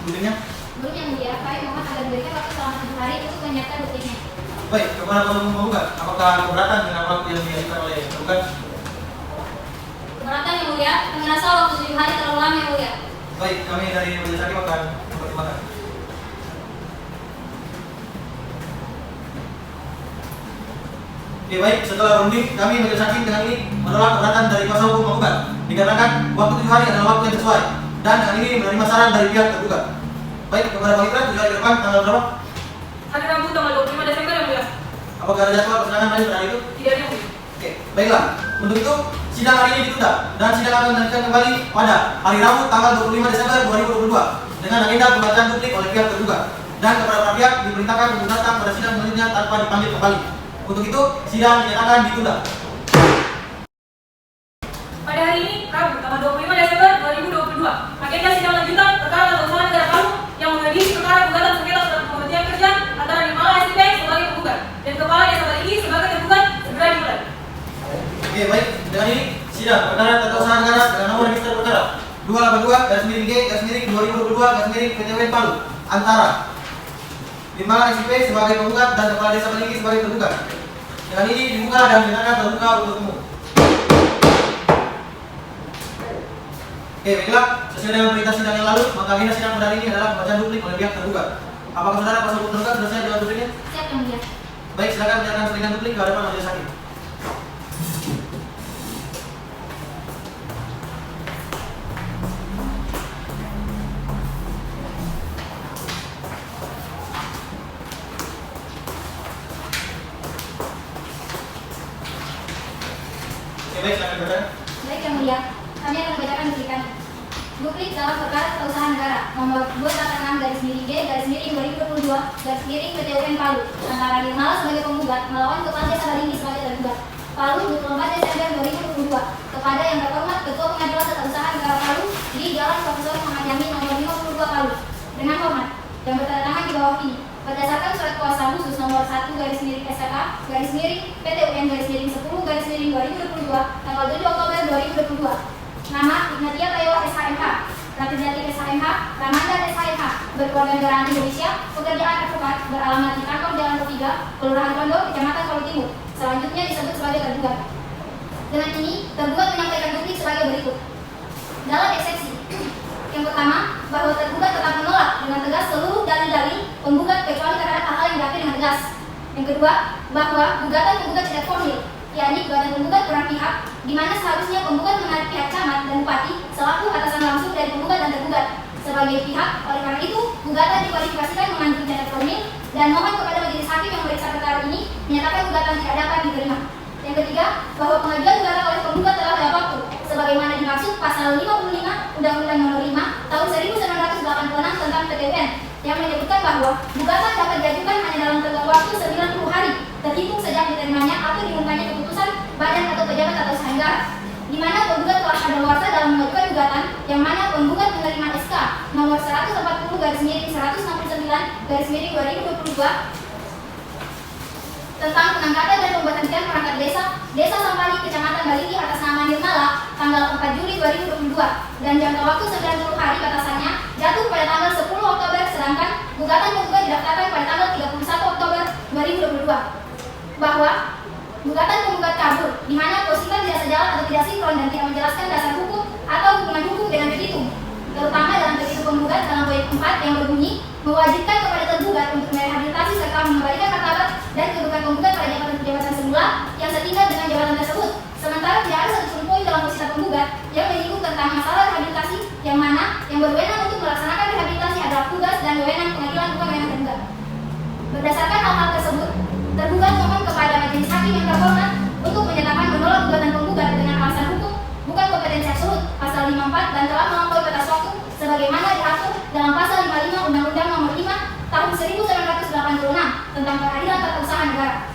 dupliknya? Belum yang mulia, kami mohon agar diberikan waktu selama 7 hari untuk menyiapkan dupliknya. Baik, kepada penuntut penggugat, apakah keberatan dengan waktu yang diajukan oleh penggugat? Keberatan yang mulia, kami rasa waktu 7 hari terlalu lama yang mulia. Baik, kami dari majelis hakim akan mempertimbangkan. Oke, baik, setelah runding, kami majelis hakim dengan ini menolak keberatan dari kuasa hukum penggugat dikarenakan waktu 7 hari adalah waktu yang sesuai dan dengan ini menerima saran dari pihak tergugat. Baik, kepada Bang Ikrar, 7 hari ke depan tanggal berapa? Hari Rabu tanggal 25 Desember yang mulia. Apakah ada jadwal persidangan lain pada hari itu? Tidak ada yang mulia. Oke, baiklah. Untuk itu, sidang hari ini ditunda dan sidang akan dilanjutkan kembali pada hari Rabu tanggal 25 Desember 2022 dengan agenda pembacaan duplik oleh pihak tergugat dan kepada para pihak diperintahkan untuk datang pada sidang selanjutnya tanpa dipanggil kembali. Untuk itu, sidang dinyatakan ditunda. Pada hari ini, Rabu tanggal 25 Desember 2022, agenda sidang lanjutan perkara tata usaha negara Palu yang menghadiri perkara gugatan sengketa surat pemberhentian kerja antara Nimala SIP sebagai penggugat dan Kepala Desa Balinggi sebagai tergugat segera dimulai. Oke, baik. Dengan ini, sidang perkara tata usaha negara dengan nomor register perkara 282/G/2022/PTW Palu antara Nimala SIP sebagai penggugat dan Kepala Desa Balinggi sebagai tergugat. Dengan ini dibuka dan dinyatakan terbuka untuk umum. Oke, baiklah. Sesuai dengan perintah sidang yang lalu, maka agenda sidang pada hari ini adalah pembacaan duplik oleh pihak tergugat. Apakah saudara kuasa hukum tergugat sudah siap dengan dupliknya? Siap yang mulia. Baik, silakan menyerahkan salinan duplik ke hadapan majelis hakim. Oke, baik, silakan berkata. Baik yang mulia, Kami akan membacakan duplikannya. Duplik dalam perkara Ketausahaan Negara nomor 246/2022/PTUN Palu antara Nirmala sebagai penggugat melawan Kepala Desa Balinggi sebagai tergugat. Palu 24 Desember 2022 kepada yang terhormat Ketua Pengadilan Tata Usaha Negara Palu di Jalan Profesor Muhammad Yamin nomor 52 Palu. Dengan hormat yang bertanda di bawah ini berdasarkan surat kuasa khusus nomor 1/SK/PTUN/10/2022 tanggal 7 Oktober 2022. Nama Ignatia Tewa SHMH, Ratidati SHMH, Ramanda SHMH, berkewarganegaraan Indonesia, pekerjaan advokat, beralamat di kantor Jalan 23, Kelurahan Tondo, Kecamatan Palu Timur. Selanjutnya disebut sebagai tergugat. Dengan ini, tergugat menyampaikan duplik sebagai berikut. Dalam eksepsi, yang pertama, bahwa tergugat tetap menolak dengan tegas seluruh dalil-dalil penggugat kecuali terhadap hal-hal yang diakui dengan tegas. Yang kedua, bahwa gugatan penggugat tidak formil, yakni gugatan penggugat kurang pihak, di mana seharusnya penggugat menarik pihak camat dan bupati selaku atasan langsung dari penggugat dan tergugat sebagai pihak. Oleh karena itu, gugatan dikualifikasikan mengandung tidak formil dan mohon kepada majelis hakim yang memeriksa perkara ini menyatakan gugatan tidak dapat diterima. Yang ketiga, bahwa pengajuan gugatan oleh penggugat telah lewat waktu, sebagaimana dimaksud pasal 55 Undang-Undang Nomor 5 Tahun 1986 tentang PTUN yang menyebutkan bahwa gugatan dapat diajukan hanya dalam tenggang waktu 90 hari terhitung sejak diterimanya atau diumumkannya keputusan badan atau pejabat atau usaha negara, di mana penggugat telah kadaluarsa dalam mengajukan gugatan, yang mana penggugat menerima SK nomor 140/19/2022 tentang pengangkatan dan pemberhentian perangkat Desa Sampali, Kecamatan Balinggi atas nama Nirmala tanggal 4 Juli 2022 dan jangka waktu 90 hari batasannya jatuh pada tanggal 10 Oktober, sedangkan gugatan penggugat didaftarkan pada tanggal 31 Oktober 2022. Bahwa gugatan penggugat kabur, di mana posisinya tidak sejalan atau tidak sinkron dan tidak menjelaskan dasar hukum atau hubungan hukum dengan petitum, terutama dalam petitum penggugat dalam poin 4 yang berbunyi mewajibkan kepada tergugat untuk merehabilitasi serta mengembalikan martabat dan kedudukan penggugat pada jabatan semula yang setingkat dengan jabatan tersebut. Sementara tidak ada satu poin dalam posisi penggugat yang menyinggung tentang masalah rehabilitasi, yang mana yang berwenang untuk melaksanakan rehabilitasi adalah tugas dan wewenang pengadilan, bukan wewenang tergugat. Berdasarkan hal-hal tersebut, tergugat mohon kepada majelis hakim yang terhormat untuk menyatakan menolak gugatan penggugat dengan alasan hukum bukan kompetensi absolut pasal 54 dan telah melampaui batas waktu sebagaimana diatur dalam pasal 55 Undang-Undang Nomor 5 Tahun 1986 tentang Peradilan Tata Usaha Negara.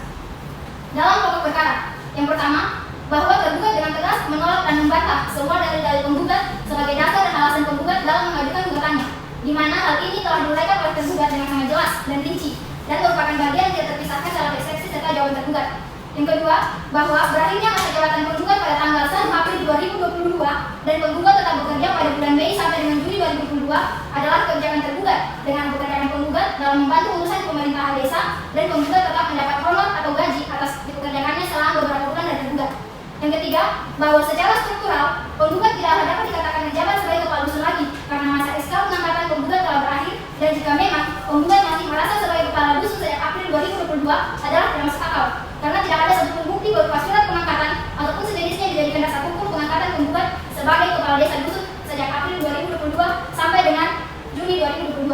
Dalam pokok perkara, yang pertama, bahwa tergugat dengan tegas menolak dan membantah semua dalil-dalil penggugat sebagai dasar dan alasan penggugat dalam mengajukan gugatannya, di mana hal ini telah diuraikan oleh tergugat dengan sangat jelas dan rinci dan merupakan bagian yang tidak terpisahkan dalam eksepsi serta jawaban tergugat. Yang kedua, bahwa berakhirnya masa jabatan penggugat pada tanggal 1 April 2022 dan penggugat tetap bekerja pada bulan Mei sampai dengan Juli 2022 adalah kebijakan tergugat dengan pekerjaan penggugat dalam membantu urusan pemerintahan desa, dan penggugat tetap mendapat honor atau gaji atas dipekerjakannya selama beberapa bulan dari tergugat. Yang ketiga, bahwa secara struktural penggugat tidak dapat dikatakan menjabat sebagai kepala dusun lagi karena masa SK pengangkatan penggugat telah berakhir, dan jika memang penggugat masih merasa sebagai kepala dusun sejak April 2022 adalah tidak masuk akal karena tidak ada satupun bukti berupa surat pengangkatan ataupun sejenisnya dijadikan dasar hukum pengangkatan penggugat sebagai kepala desa dusun sejak April 2022 sampai dengan Juni 2022.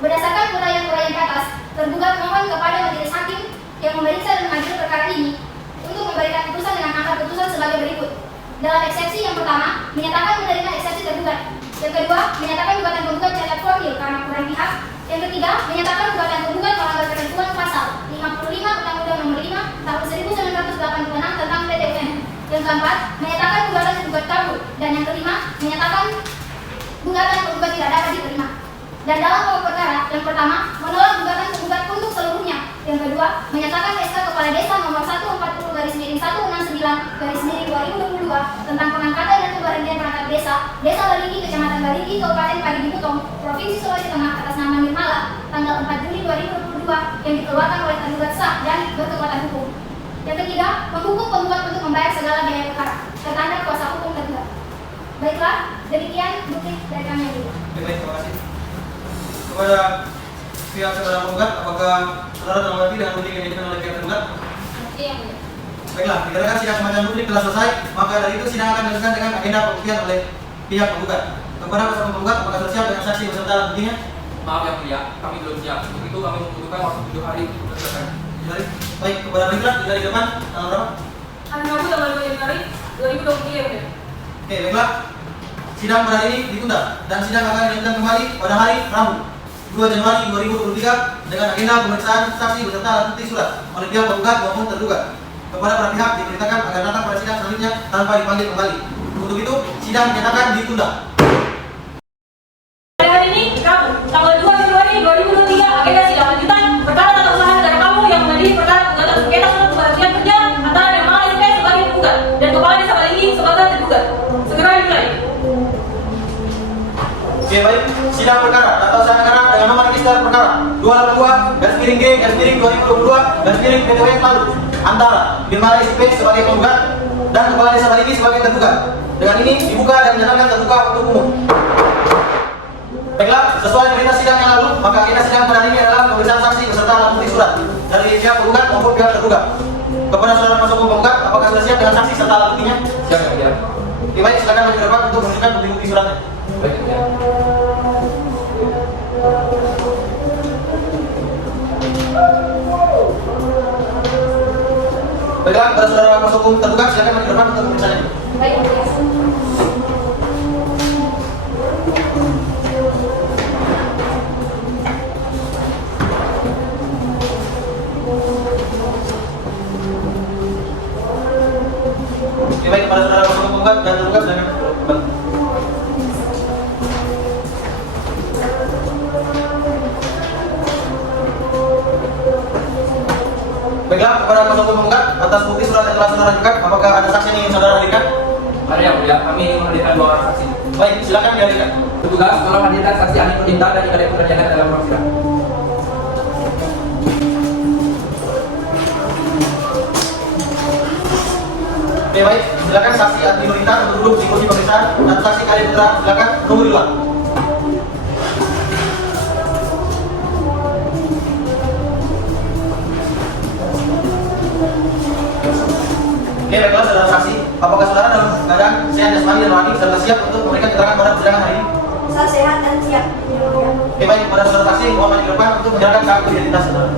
Berdasarkan uraian-uraian ke atas, tergugat mohon kepada majelis hakim yang memeriksa dan mengadili perkara ini untuk memberikan putusan dengan angka putusan sebagai berikut. Dalam eksepsi yang pertama, menyatakan menerima eksepsi tergugat. Yang kedua, menyatakan gugatan penggugat cacat formil karena kurang pihak. Yang ketiga, menyatakan gugatan penggugat melanggar ketentuan pasal 55 Undang-Undang Nomor 5 Tahun 1986 tentang PTUN. Yang keempat, menyatakan gugatan penggugat kabur. Dan yang kelima, menyatakan gugatan penggugat tidak dapat diterima. Dan dalam pokok perkara, yang pertama, menolak gugatan penggugat untuk seluruhnya. Yang kedua, menyatakan SK Kepala Desa nomor 140/19/2022 tentang pengangkatan dan pemberhentian perangkat Desa Balinggi, Kecamatan Balinggi, Kabupaten Parigi Mutong, Provinsi Sulawesi Tengah atas nama Nirmala tanggal 4 Juli 2022 yang dikeluarkan oleh tergugat sah dan berkekuatan hukum. Yang ketiga, menghukum penggugat untuk membayar segala biaya perkara. Tertanda kuasa hukum tergugat. Baiklah, demikian bukti dari kami yang Baik, terima kasih. Kepada pihak saudara penggugat, apakah saudara menanggapi dengan bukti yang diajukan oleh pihak tergugat? Iya. Baiklah, dikarenakan sidang semacam publik telah selesai, maka dari itu sidang akan dilanjutkan dengan agenda pembuktian oleh pihak penggugat. Kepada peserta penggugat, apakah sudah siap dengan saksi beserta alat buktinya? Maaf yang mulia, kami belum siap. Untuk itu kami membutuhkan waktu 7 hari untuk selesai. Baik, kepada Mitra, dari depan, tanggal berapa? Hari Rabu tanggal 2 Januari 2023 ya. Oke, baiklah. Sidang pada hari ini ditunda dan sidang akan dilanjutkan kembali pada hari Rabu 2 Januari 2023 dengan agenda pemeriksaan saksi beserta alat bukti surat oleh pihak penggugat maupun tergugat. Kepada para pihak diperintahkan agar datang pada sidang selanjutnya tanpa dipanggil kembali. Untuk itu, sidang dinyatakan ditunda. Pada hari ini, Rabu, tanggal 2 Februari 2023, agenda sidang lanjutan perkara tata usaha negara kamu yang mengadili perkara gugatan sengketa surat pemberhentian kerja antara Dermaga SP sebagai penggugat dan Kepala Desa Balingi sebagai tergugat. Segera dimulai. Oke, baik. Sidang perkara tata usaha negara dengan nomor register perkara 282/G/2022/PTW Palu antara Dermaga SP sebagai penggugat dan Kepala Desa Balingi sebagai tergugat. Dengan ini dibuka dan dinyatakan terbuka untuk umum. Baiklah, sesuai perintah sidang yang lalu, maka agenda sidang pada hari ini adalah pemeriksaan saksi beserta alat bukti surat dari pihak penggugat maupun pihak tergugat. Kepada saudara kuasa hukum penggugat, apakah sudah siap dengan saksi serta alat buktinya? Siap yang mulia. Oke, baik, silakan maju ke depan untuk menunjukkan bukti suratnya. Baik yang mulia. Baiklah, kepada saudara kuasa hukum tergugat, silakan maju ke depan untuk memeriksaannya. Baik, yang mulia. Oke, baik, kepada saudara kuasa hukum penggugat dan tergugat, silakan kembali. Baiklah, kepada kuasa hukum penggugat, atas bukti surat yang telah saudara ajukan, apakah ada saksi yang ingin saudara hadirkan? Ada yang mulia, kami ingin menghadirkan 2 orang saksi. Baik, silakan dihadirkan. Petugas, tolong hadirkan saksi ahli perintah dan ikut pekerjaan dalam ruang sidang. Oke, baik, silakan saksi ahli perintah untuk duduk di kursi pemeriksaan dan saksi Kali Putra silakan tunggu di luar. Oke, baiklah saudara saksi, apakah saudara dalam keadaan sehat jasmani dan rohani serta siap untuk memberikan keterangan pada persidangan hari ini? Saya sehat dan siap. Oke, baik, pada saudara saksi mohon maju ke depan untuk menyerahkan kartu identitas saudara.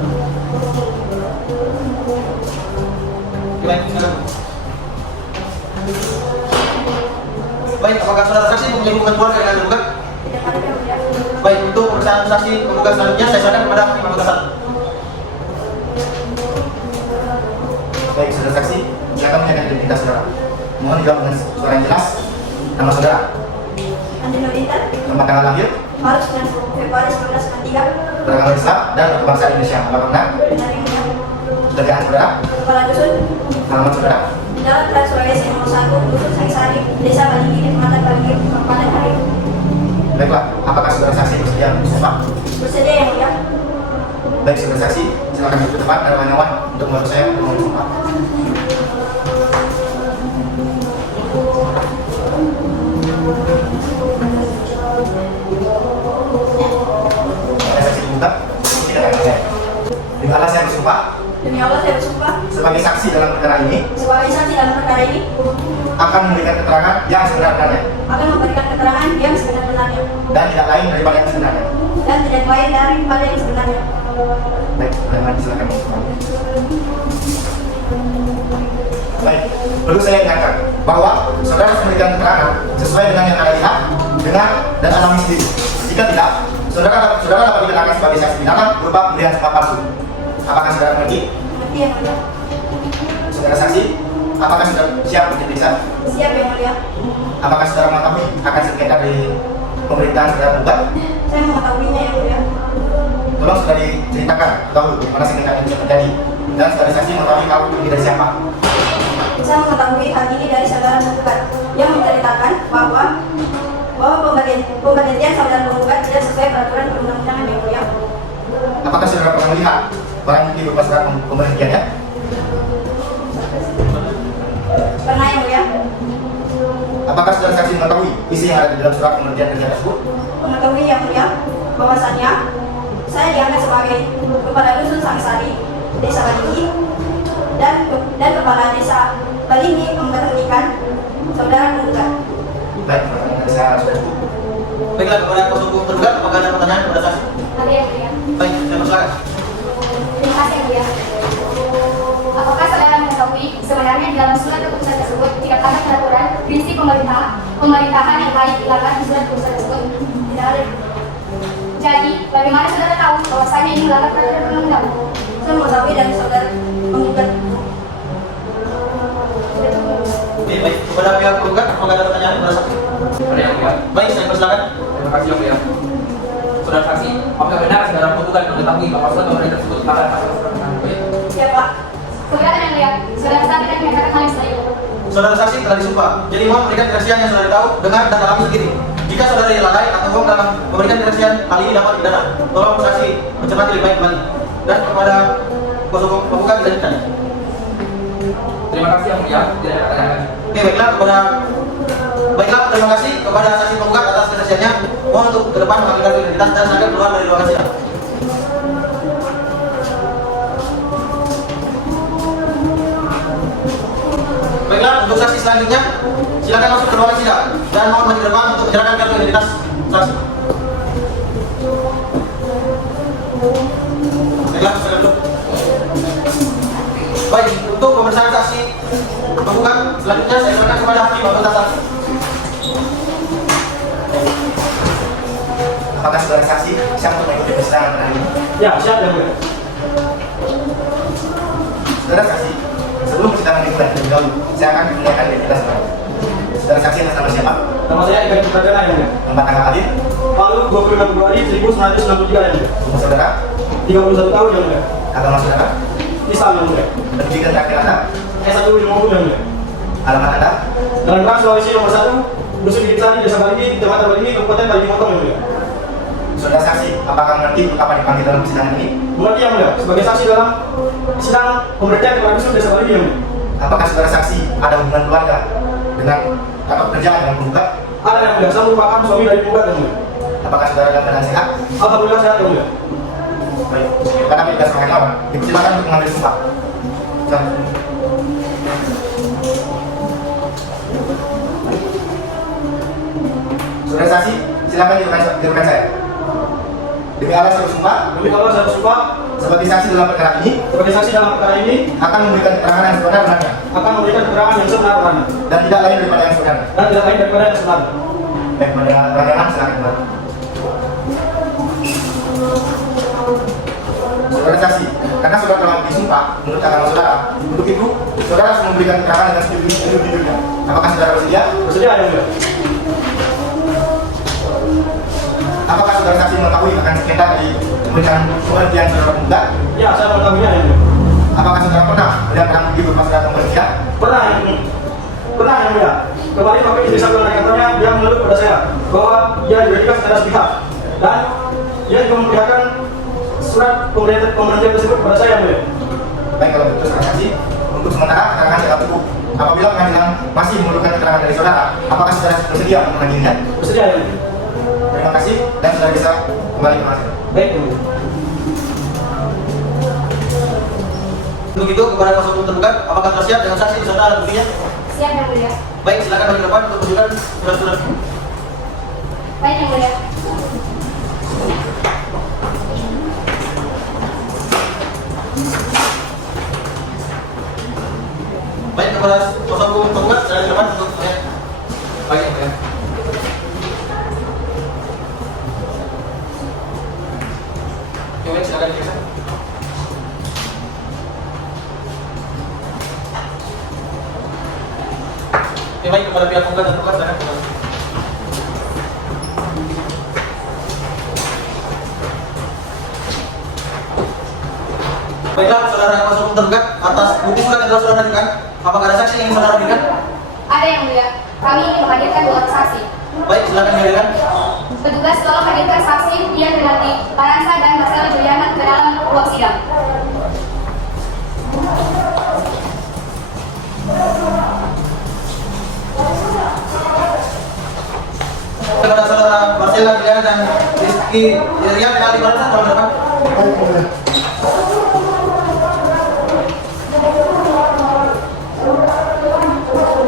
Oke, baik, silakan. Baik, apakah saudara saksi mempunyai hubungan keluarga dengan tergugat? Tidak ada yang mulia. Baik, untuk pemeriksaan saksi penggugat selanjutnya saya serahkan kepada hakim anggota 1. Baik, saudara saksi, silakan menyatakan identitas saudara. Mohon dijawab dengan suara yang jelas. Nama saudara, Andi Nurita, tempat tanggal lahir, Maret 9 Februari 1993, beragama Islam dan kebangsaan Indonesia. Alamat benar, dari Mulia, kerjaan saudara, Kepala Dusun, alamat saudara. Jalan Trans Sulawesi nomor 1, Dusun Sangsari, Desa Balingi, Kecamatan Balingi, Kabupaten Harim. Baiklah, apakah saudara saksi bersedia bersumpah? Bersedia yang mulia. Baik, saudara saksi, silakan duduk ke depan dan kawan-kawan untuk membantu saya untuk bersumpah. Saksi dibuka, tidak akan saya. Demi Allah saya bersumpah Demi Allah saya bersumpah sebagai saksi dalam perkara ini sebagai saksi dalam perkara ini akan memberikan keterangan yang sebenar-benarnya akan memberikan keterangan yang sebenar-benarnya dan tidak lain daripada yang sebenarnya. dan tidak lain daripada yang sebenarnya. Baik, teman silakan bersumpah. Baik, perlu saya ingatkan bahwa saudara harus memberikan keterangan sesuai dengan yang anda lihat, dengar, dan alami sendiri. Jika tidak, saudara dapat dikenakan sebagai saksi pidana berupa pemberian sumpah palsu. Apakah saudara mengerti? Mengerti yang mulia. Saudara saksi, apakah saudara siap untuk diperiksa? Siap yang mulia. Apakah saudara mengetahui akan sengketa di pemerintahan saudara membuat? Saya mengetahuinya yang mulia. Tolong sudah diceritakan dahulu bagaimana sengketa ini bisa terjadi dan saudara saksi mengetahui hal ini dari siapa? Saya mengetahui hal ini dari saudara penggugat yang menceritakan bahwa pemberhentian saudara penggugat tidak sesuai peraturan perundang-undangan yang mulia. Apakah saudara pernah melihat barang bukti berupa surat pemberhentiannya? Pernah yang mulia. Apakah saudara saksi mengetahui isi yang ada di dalam surat pemberhentian kerja tersebut? Mengetahui yang mulia bahwasannya saya diangkat sebagai kepala dusun Sangsari, Desa Balingi, dan kepala Desa Balingi memberhentikan saudara penggugat. Baik, pertanyaan saya sudah cukup. Baiklah, kepada kuasa hukum tergugat, apakah ada pertanyaan kepada saksi? Ada yang mulia. Baik, saya persilakan. Terima kasih yang mulia. Apakah saudara mengetahui sebenarnya di dalam surat keputusan tersebut tidak ada peraturan prinsip pemerintahan yang baik dilakukan di surat keputusan tersebut tidak ada. Jadi, bagaimana saudara tahu bahwasanya ini melanggar peraturan undang-undang? Saya mengetahui dan saudara menggugat. Oke, baik. Kepada pihak penggugat, apakah ada pertanyaan kepada saksi? Ada yang mulia. Baik, saya persilakan. Terima kasih yang mulia. Saudara saksi, apakah benar saudara penggugat mengetahui bahwa surat pemerintah tersebut melanggar pasal peraturan baik? Ya Pak. Kemudian yang mulia, saudara saksi tidak menyatakan hal yang selanjutnya. Saudara saksi telah disumpah. Jadi mohon memberikan kesaksian yang saudara tahu, dengar dan alami sendiri. Jika saudara lalai atau bohong dalam memberikan kesaksian, hal ini dapat didana. Tolong saksi mencermati lebih baik kembali. Dan kepada kuasa hukum penggugat dilanjutkan. Terima kasih yang mulia. Tidak ada pertanyaan. Oke, baiklah, terima kasih kepada saksi penggugat atas kesaksiannya. Mohon untuk ke depan mengambil identitas dan segera keluar dari ruangan sidang. Baiklah, untuk saksi selanjutnya, silakan masuk ke ruangan sidang dan mohon maju ke depan untuk menyerahkan kartu identitas saksi. Baiklah, silakan duduk. Baik, untuk pemeriksaan saksi penggugat selanjutnya saya serahkan kepada hakim anggota saksi. Apakah saudara saksi siap untuk mengikuti persidangan hari ini? Ya, siap yang mulia. Saudara saksi, sebelum persidangan dimulai terlebih dahulu, saya akan memperlihatkan identitas saudara. Saudara saksi atas nama siapa? Nama saya Ibrahim Pradana yang mulia. Tempat tanggal hadir? Palu 26 Februari 1963 yang mulia. Umur saudara? 31 tahun yang mulia. Agama saudara? Islam yang mulia. Pendidikan terakhir Anda? S1 ilmu hukum yang mulia. Alamat Anda? Jalan Rang Sulawesi nomor 1, Dusun Bukit Sari, Desa Baligi, Kecamatan Baligi, Kabupaten Baligi Motong yang mulia. Saudara saksi, apakah mengerti apa dipanggil dalam persidangan ini? Mengerti yang mulia, sebagai saksi dalam sidang pemberitaan kepada Dusun Desa Baligi yang mulia. Apakah saudara saksi ada hubungan keluarga dengan atau pekerjaan dengan penggugat? Ada yang mulia, saya merupakan suami dari penggugat yang mulia. Apakah saudara dalam keadaan sehat? Alhamdulillah sehat yang mulia. Baik, karena tidak semakin lama, dipersilakan untuk mengambil sumpah. Saudara saksi, silakan diurutkan saya. Demi Allah saya bersumpah, Demi Allah saya bersumpah sebagai saksi dalam perkara ini, sebagai saksi dalam perkara ini akan memberikan keterangan yang sebenar-benarnya akan memberikan keterangan yang sebenar-benarnya dan tidak lain daripada yang sebenarnya. dan tidak lain daripada yang sebenarnya. Baik, mendengar pertanyaan silakan kembali. Saudara saksi, karena saudara telah disumpah menurut agama saudara, untuk itu saudara harus memberikan keterangan dengan sejujurnya. Apakah saudara bersedia? Bersedia yang mulia. Apakah saudara saksi mengetahui akan sengketa dari pemeriksaan penghentian saudara penggugat? Ya, saya mengetahuinya yang mulia. Apakah saudara pernah melihat barang bukti berupa surat penghentian? Pernah yang mulia. Kemarin waktu istri saya dari kantornya, dia mengeluh pada saya bahwa dia diberikan secara sepihak dan dia juga memperlihatkan surat pemberhentian tersebut kepada saya yang mulia. Baik, kalau begitu saudara saksi, untuk sementara keterangan tidak cukup. Apabila pengadilan masih memerlukan keterangan dari saudara, apakah saudara bersedia untuk menagihnya? Bersedia yang mulia. Terima kasih dan saudara bisa kembali ke masjid. Baik yang mulia. Untuk itu kepada kuasa hukum tergugat, apakah telah siap dengan saksi beserta alat buktinya? Siap yang mulia. Baik, silakan maju ke depan untuk menunjukkan surat-surat. Baik yang mulia. Baik, kepada kuasa hukum tergugat, silakan ke depan untuk melihat. Baik yang mulia. Oke, baik, silakan diperiksa. Oke, baik, kepada pihak penggugat dan tergugat, silakan kembali. Baiklah, saudara kuasa hukum tergugat, atas bukti surat yang telah saudara hadirkan, apakah ada saksi yang ingin saudara hadirkan? Ada yang mulia. Kami ingin menghadirkan dua saksi. Baik, silakan dihadirkan. Petugas tolong hadirkan saksi Dian Renati, Paransa dan Marcelo Juliana ke dalam ruang sidang. Kepada saudara Marcella Juliana dan Rizky Rian kali Paransa, tolong depan.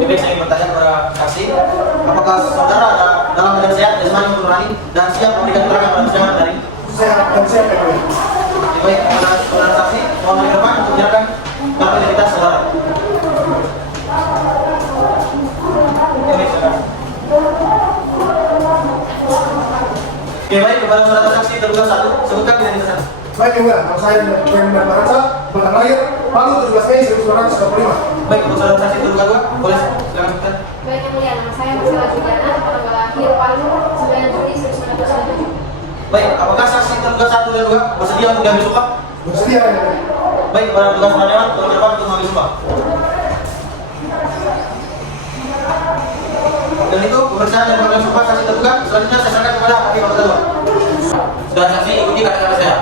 Baik, saya ingin bertanya kepada saksi, apakah saudara ada dalam keadaan sehat, jasmani maupun rohani dan siap memberikan keterangan pada persidangan hari ini? Sehat dan siap ya, Pak. Baik, kepada saudara saksi, mohon maju ke depan untuk menyerahkan kartu identitas saudara. Baik, silakan. terduga 1, sebutkan identitasnya. Baik Yang Mulia, nama saya Wendar Baransa, tanggal lahir Palu 17 Mei 1925. Baik, untuk saudara saksi terduga 2, boleh silakan sebutkan. Baik yang mulia, nama saya Marcella Juliana, tanggal lahir Palu 9 Juli 1997. Baik, apakah saksi terduga 1 dan 2 bersedia untuk diambil sumpah? Bersedia Yang Mulia. Baik, para petugas pengadilan, tolong depan untuk mengambil sumpah. Dan itu pemeriksaan dan pengambilan sumpah saksi terduga. Selanjutnya saya serahkan kepada hakim anggota 2. Saudara saksi, ikuti kata-kata saya.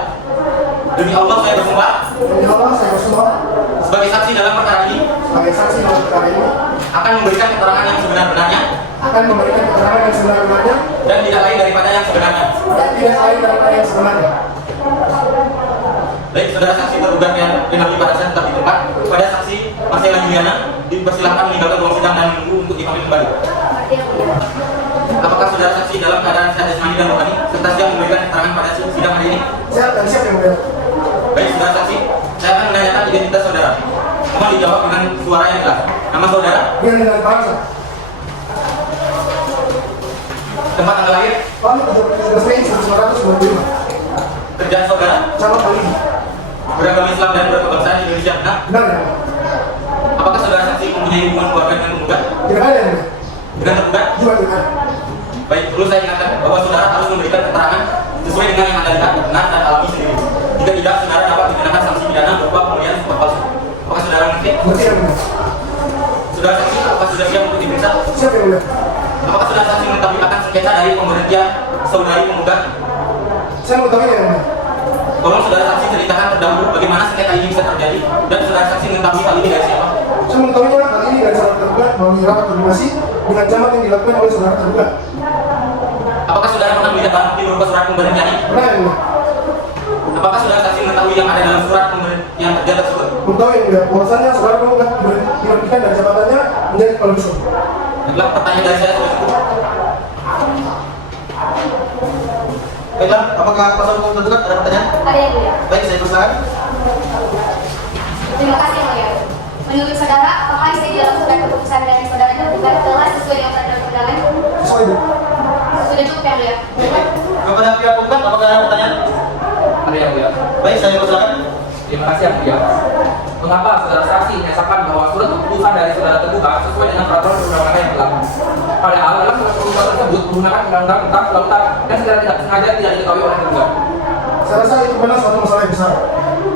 Demi Allah saya bersumpah Demi Allah saya bersumpah sebagai saksi dalam perkara ini sebagai saksi dalam perkara ini akan memberikan keterangan yang sebenar-benarnya akan memberikan keterangan yang sebenar-benarnya dan tidak lain daripada yang sebenarnya. dan tidak lain daripada yang sebenarnya. Baik, saudara saksi terduga yang Renaldi pada saat tetap di tempat. Kepada saksi Marcella Juliana dipersilahkan meninggalkan ruang sidang dan menunggu untuk dipanggil kembali. Apakah saudara saksi dalam keadaan sehat jasmani dan rohani serta siap memberikan keterangan pada sidang hari ini? Siap dan siap Yang Mulia. Baik, saudara saksi, saya akan menanyakan identitas saudara. Mohon dijawab dengan suara yang jelas. Nama saudara, Wendar Baransa, tempat tanggal lahir, Palu 17 Mei 1925. kerjaan saudara, Cabang Paling. beragama Islam dan berkebangsaan Indonesia. Nah, Benar Yang Mulia. apakah saudara saksi mempunyai hubungan keluarga dengan penggugat? Tidak ada Yang Mulia. Dengan tergugat? Juga tidak ada. Baik, perlu saya ingatkan bahwa saudara harus memberikan keterangan sesuai dengan yang Anda lihat, benar dan alami sendiri. Jika tidak, saudara dapat dikenakan sanksi pidana berupa pemberian sumpah palsu. Apakah saudara mengerti? Berarti Yang Mulia. Saudara saksi, apakah sudah siap untuk diperiksa? Siap Yang Mulia. Apakah saudara saksi mengetahui akan sengketa dari pemberhentian saudari penggugat? Saya mengetahui Yang Mulia. Tolong saudara saksi ceritakan terdahulu bagaimana sengketa ini bisa terjadi dan saudara saksi mengetahui hal ini dari siapa? Saya mengetahuinya hal ini dari saudara tergugat melalui rapat koordinasi dengan jamak yang dilakukan oleh saudara tergugat. Apakah saudara pernah melihat barang bukti berupa surat pemberhentian ini? Benar Yang Mulia. Apakah saudara saksi mengetahui yang ada dalam surat pemberhentian kerja tersebut? Mengetahui Yang Mulia, bahwasannya saudara tergugat diberhentikan dari jabatannya menjadi kepala dusun. Baiklah, pertanyaan dari saya sudah cukup. Baiklah, apakah pasal hukum tergugat ada pertanyaan? Ada yang mulia. Baik, saya persilakan. Terima kasih yang mulia. Menurut saudara, apakah isi di dalam surat keputusan dari saudara tergugat telah sesuai dengan peraturan perundangan? Sesuai Bu. Sudah cukup yang mulia. Kepada pihak penggugat, apakah ada pertanyaan? Ada yang mulia. Baik, saya persilakan. Terima kasih yang mulia. Mengapa saudara saksi menyatakan bahwa surat keputusan dari saudara tergugat sesuai dengan peraturan perundangan yang berlaku? Padahal dalam surat keputusan tersebut menggunakan undang-undang tentang kelautan dan secara tidak sengaja tidak diketahui oleh tergugat. Saya rasa itu benar suatu masalah yang besar.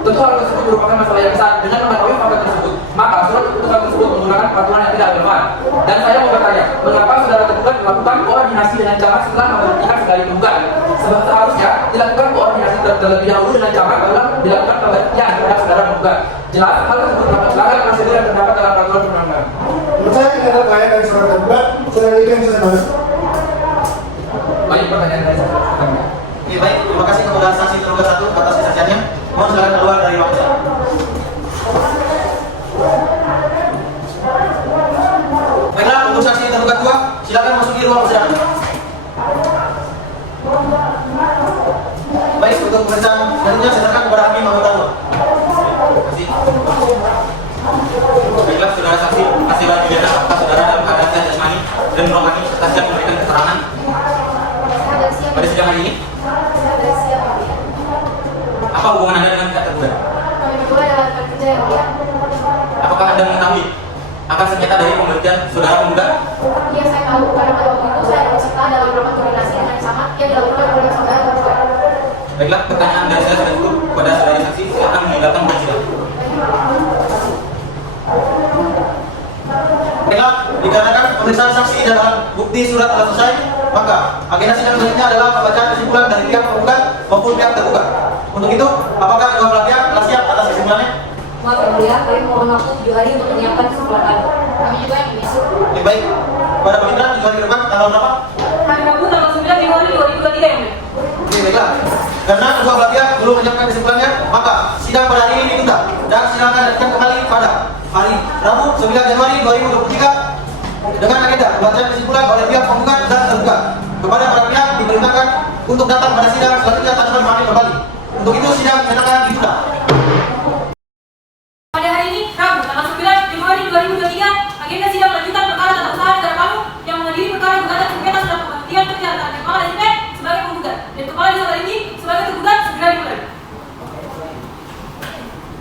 Tentu hal tersebut merupakan masalah yang besar. Dengan mengetahui fakta tersebut, maka surat keputusan tersebut menggunakan peraturan yang tidak relevan. Dan saya mau bertanya, mengapa saudara tergugat melakukan koordinasi dengan jamak setelah memberhentikan sebagai penggugat? Sebab seharusnya dilakukan koordinasi terlebih dahulu dengan jamak barulah dilakukan pemberhentian terhadap saudara penggugat. Jelas hal tersebut melanggar prosedur yang terdapat dalam peraturan perundang-undangan. Menurut saya ini adalah gaya dari saudara tergugat, selain itu yang bisa saya bahas. Baik, pertanyaan dari saya. Oke, baik. Terima kasih kepada saksi tergugat 1 atas kesaksiannya. Mohon silakan keluar dari ruang sidang. Baiklah, untuk saksi tergugat 2, silakan masuki ruang sidang. Baik, untuk pemeriksaan selanjutnya silakan kepada hakim anggota 2. Terima kasih. Baiklah, saudara saksi Marcella Juliana, apakah saudara dalam keadaan sehat jasmani dan rohani serta siap memberikan keterangan Saya sudah siap. pada sidang hari ini? Saya sudah siap yang mulia. Apa hubungan Anda dengan pihak tergugat? Kami berdua adalah rekan kerja yang mulia. Apakah Anda mengetahui akan sengketa dari pemberhentian saudara penggugat? Iya saya tahu karena pada waktu itu saya berserta dalam rapat koordinasi dengan yang sama yang dilakukan oleh saudara tergugat. Baiklah, pertanyaan dari saya sudah cukup. Kepada saudari saksi, silakan meninggalkan ruang sidang. Baiklah, dikarenakan pemeriksaan saksi dan alat bukti surat telah selesai, maka agenda sidang selanjutnya adalah pembacaan kesimpulan dari pihak penggugat maupun pihak tergugat. Untuk itu, apakah kedua belah pihak telah siap atas kesimpulannya? Maaf yang mulia, kami mohon waktu 7 hari untuk menyiapkan kesimpulan kami. Kami juga yang mulia. Oke, baik. Pada pemerintahan 7 hari ke depan, tanggal berapa? Hari Rabu tanggal 9 Januari 2023 yang mulia. Oke, baiklah. Karena kedua belah pihak belum menyiapkan kesimpulannya, maka sidang pada hari ini ditunda dan sidang akan dilanjutkan kembali pada hari Rabu 9 Januari 2023 dengan agenda pembacaan kesimpulan oleh pihak penggugat dan tergugat. Kepada para pihak diperintahkan untuk datang pada sidang selanjutnya tanpa memanggil kembali. Untuk itu sidang dinyatakan ditunda. Pada hari ini, Rabu tanggal 9 Januari 2023, agenda sidang lanjutan perkara tata usaha negara Palu yang mengadili perkara gugatan sengketa surat pemberhentian kerja antara kepala DP sebagai penggugat dan kepala desa Balingi sebagai tergugat.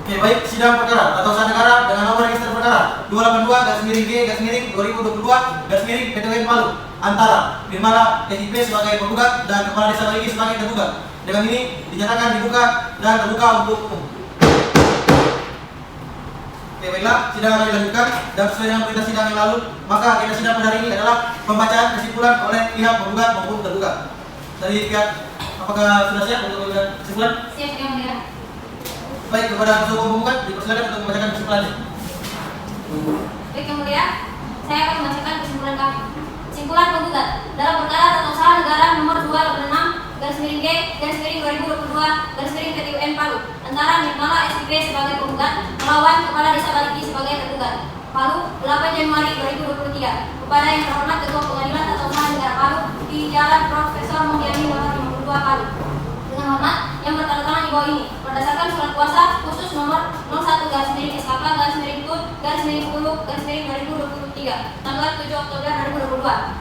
Oke, baik, sidang perkara atau usaha negara dengan nomor register perkara 282-G-MI 2022-PT UN Palu antara Nirmala SIP sebagai penggugat dan Kepala Desa Baligi sebagai tergugat. Dengan ini dinyatakan dibuka dan terbuka untuk umum. Oke, baiklah, sidang akan dilanjutkan dan sesuai dengan berita sidang yang lalu, maka agenda sidang pada hari ini adalah pembacaan kesimpulan oleh pihak penggugat maupun tergugat. Dari pihak, apakah sudah siap untuk memberikan kesimpulan? Siap yang mulia. Baik, kepada kuasa hukum penggugat dipersilakan untuk membacakan kesimpulannya. Baik yang mulia, saya akan membacakan kesimpulan kami. Kesimpulan penggugat dalam perkara tata usaha negara nomor 2/6/G/2022/PT UN Palu antara Nirmala SIP sebagai penggugat melawan Kepala Desa Baligi sebagai tergugat. Palu, 8 Januari 2023. Kepada yang terhormat Ketua Pengadilan Tata Usaha Negara Palu di Jalan Profesor Mulyani nomor 52 Palu. Dengan hormat yang bertanda tangan di bawah ini berdasarkan surat kuasa khusus nomor 01/SKK/10/10/2023 tanggal 7 Oktober 2022.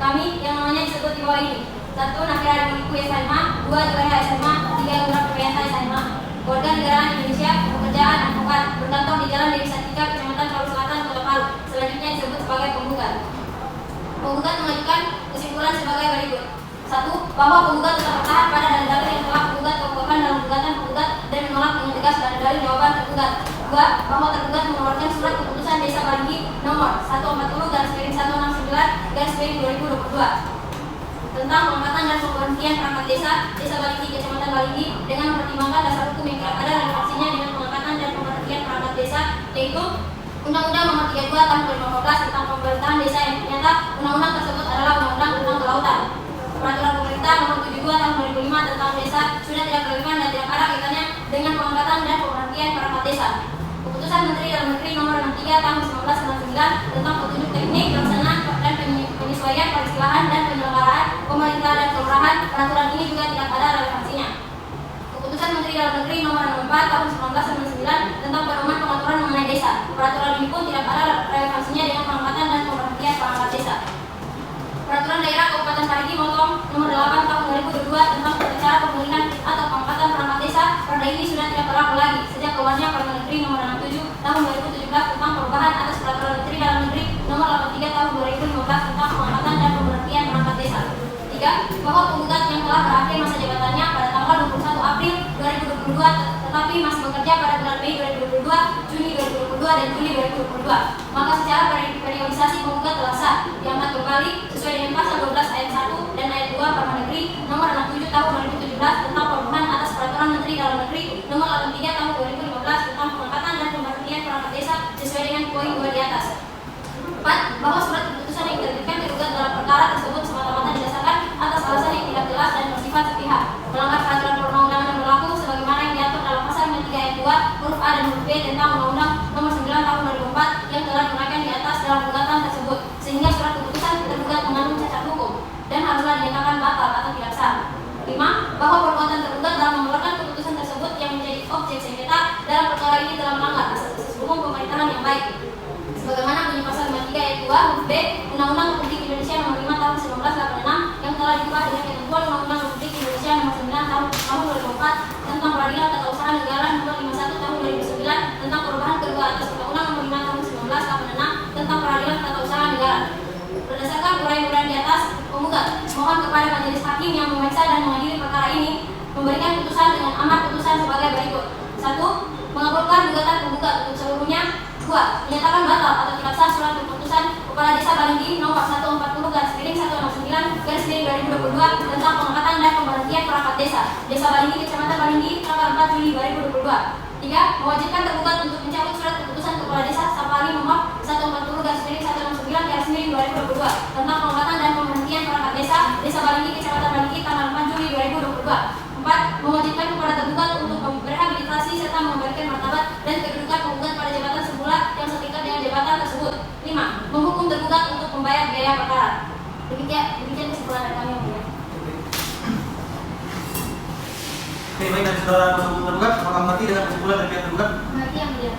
Kami yang namanya disebut di bawah ini: 1. Nafira Dimoniku SMA, 2. Juleha SMA, 3. Gura Priyansa SMA. Warga negara Indonesia, pekerjaan advokat, berkantor di Jalan Dewi Sartika, Kecamatan Palu Selatan, Kota Palu. Selanjutnya disebut sebagai penggugat. Penggugat mengajukan kesimpulan sebagai berikut: 1. Bahwa penggugat tetap bertahan pada dalil-dalil yang telah penggugat kemukakan dalam gugatan penggugat dan menolak dengan tegas dalil-dalil jawaban tergugat. 2. Bahwa tergugat mengeluarkan surat keputusan Desa Baligi nomor 140/19/2022 tentang pengangkatan dan pemberhentian perangkat Desa Baligi, Kecamatan Baligi dengan mempertimbangkan dasar hukum yang tidak ada relevansinya dengan pengangkatan dan pemberhentian perangkat desa, yaitu Undang-Undang Nomor 32 Tahun 2015 tentang Pemerintahan Desa yang ternyata undang-undang tersebut adalah undang-undang tentang kelautan. Peraturan Pemerintah Nomor 72 Tahun 2005 tentang Desa sudah tidak relevan dan tidak ada kaitannya dengan pengangkatan dan pemberhentian perangkat desa. Keputusan Menteri Dalam Negeri Nomor 63 Tahun 1999 tentang petunjuk teknik pelaksanaan dan penyesuaian peristilahan dan penyelenggaraan pemerintah dan kelurahan. Peraturan ini juga tidak ada relevansinya. Keputusan Menteri Dalam Negeri Nomor 64 Tahun 1999 tentang pedoman pengaturan mengenai desa. Peraturan ini pun tidak ada relevansinya dengan pengangkatan dan pemberhentian perangkat desa. Peraturan Daerah Kabupaten Parigi Motong Nomor 8 Tahun 2022 tentang cara pemulihan atau pengangkatan perangkat desa. Perda ini sudah tidak berlaku lagi sejak keluarnya Perda Menteri Nomor 67 Tahun 2017 tentang perubahan atas Peraturan Menteri Dalam Negeri Nomor 83 Tahun 2015 tentang pengangkatan dan pemberhentian perangkat desa. 3. Bahwa penggugat yang telah berakhir masa jabatannya pada tanggal 21 April 2022 tetapi masih bekerja pada bulan Mei 2022, Juni 2022, dan Juli 2022, maka secara periodisasi penggugat telah sah diangkat kembali sesuai dengan pasal 12 ayat 1 dan ayat 2 Permen Negeri Nomor 67 Tahun 2017 tentang perubahan atas Peraturan Menteri Dalam Negeri Nomor 83 Tahun 2015 tentang pengangkatan dan pemberhentian perangkat desa sesuai dengan poin 2 di atas. 4. Bahwa surat keputusan yang diterbitkan tergugat dalam perkara tersebut semata-mata didasarkan atas alasan yang tidak jelas dan bersifat sepihak, melanggar peraturan perundang-undangan yang berlaku sebagaimana yang diatur dalam pasal 3 ayat 2 huruf A dan huruf B tentang Undang-Undang Nomor 9 Tahun 2004 yang telah digunakan di atas dalam gugatan tersebut, sehingga surat keputusan tergugat mengandung cacat hukum dan haruslah dinyatakan batal atau tidak sah. 5. Bahwa perbuatan tergugat dalam mengeluarkan keputusan tersebut yang menjadi objek sengketa dalam perkara ini telah melanggar asas-asas hukum pemerintahan yang baik, sebagaimana bunyi pasal 53 ayat 2 huruf B Undang-Undang Republik Indonesia Nomor 5 Tahun 1986 yang telah diubah dengan ketentuan Undang-Undang Republik Indonesia Nomor 9 Tahun 2004 tentang Peradilan Tata Usaha Negara Nomor 51 Tahun 2009 tentang perubahan kedua atas Undang-Undang Nomor 5 Tahun 1986 tentang Peradilan Tata Usaha Negara. Berdasarkan uraian-uraian di atas, penggugat mohon kepada majelis hakim yang memeriksa dan mengadili perkara ini memberikan putusan dengan amar putusan sebagai berikut: 1. Mengabulkan gugatan penggugat untuk seluruhnya. 2. Menyatakan batal atau tidak sah surat keputusan Kepala Desa Baligi Nomor 140/19/2022 tentang pengangkatan dan pemberhentian perangkat desa Desa Baligi, Kecamatan Baligi tanggal 4 Juli 2022. 3. Mewajibkan tergugat untuk mencabut surat keputusan Kepala Desa Sapari Nomor 140/19/2022 tentang pengangkatan dan pemberhentian perangkat Desa Baligi, Kecamatan Baligi tanggal 4 Juli 2022. 4. Mewajibkan kepada tergugat untuk berehabilitasi serta memberikan martabat dan kedudukan penggugat pada jabatan semula yang setingkat dengan jabatan tersebut. 5. Menghukum tergugat untuk membayar biaya perkara. Demikian kesimpulan dari kami. Oke, baik, dari saudara kuasa hukum tergugat, apakah mengerti dengan kesimpulan dari pihak tergugat? Mengerti yang mulia.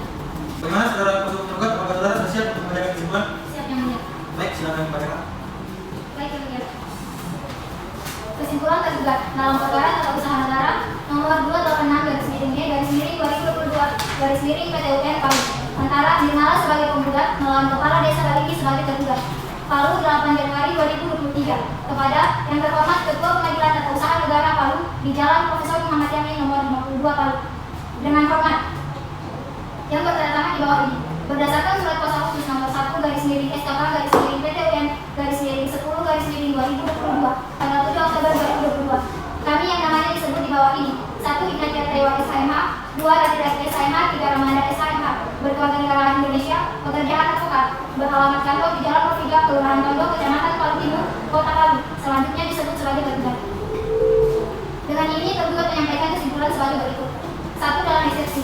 Bagaimana saudara kuasa hukum tergugat, apakah saudara sudah siap untuk membacakan kesimpulan? Siap yang mulia. Baik, silakan dibacakan. Baik yang mulia. Kesimpulan tergugat dalam perkara tata usaha negara nomor 286/G/2022 miring PT UN Palu antara Nirmala sebagai penggugat melawan Kepala Desa Baligi sebagai tergugat. Palu 8 Januari 2023 kepada yang terhormat Ketua Pengadilan Tata Usaha Negara Palu di Jalan Profesor Muhammad Yamin nomor 52 Palu. Dengan hormat yang bertanda di bawah ini, berdasarkan surat kuasa khusus nomor 1 garis miring SKK garis miring PT UN garis miring 10 garis miring 2022 tanggal 7 Oktober 2022, kami yang namanya disebut di bawah ini: 1. Ignatia Tewa SHMH, 2. Ratidas SHMH, 3. Ramanda SHMH, berkeluarga negaraan Indonesia, pekerjaan advokat, beralamat kantor di Jalan Proviga, Kelurahan Tondo, Kecamatan Palu Timur, Kota Palu, selanjutnya disebut sebagai tergugat. Dengan ini tergugat menyampaikan kesimpulan sebagai berikut. 1. Dalam eksepsi.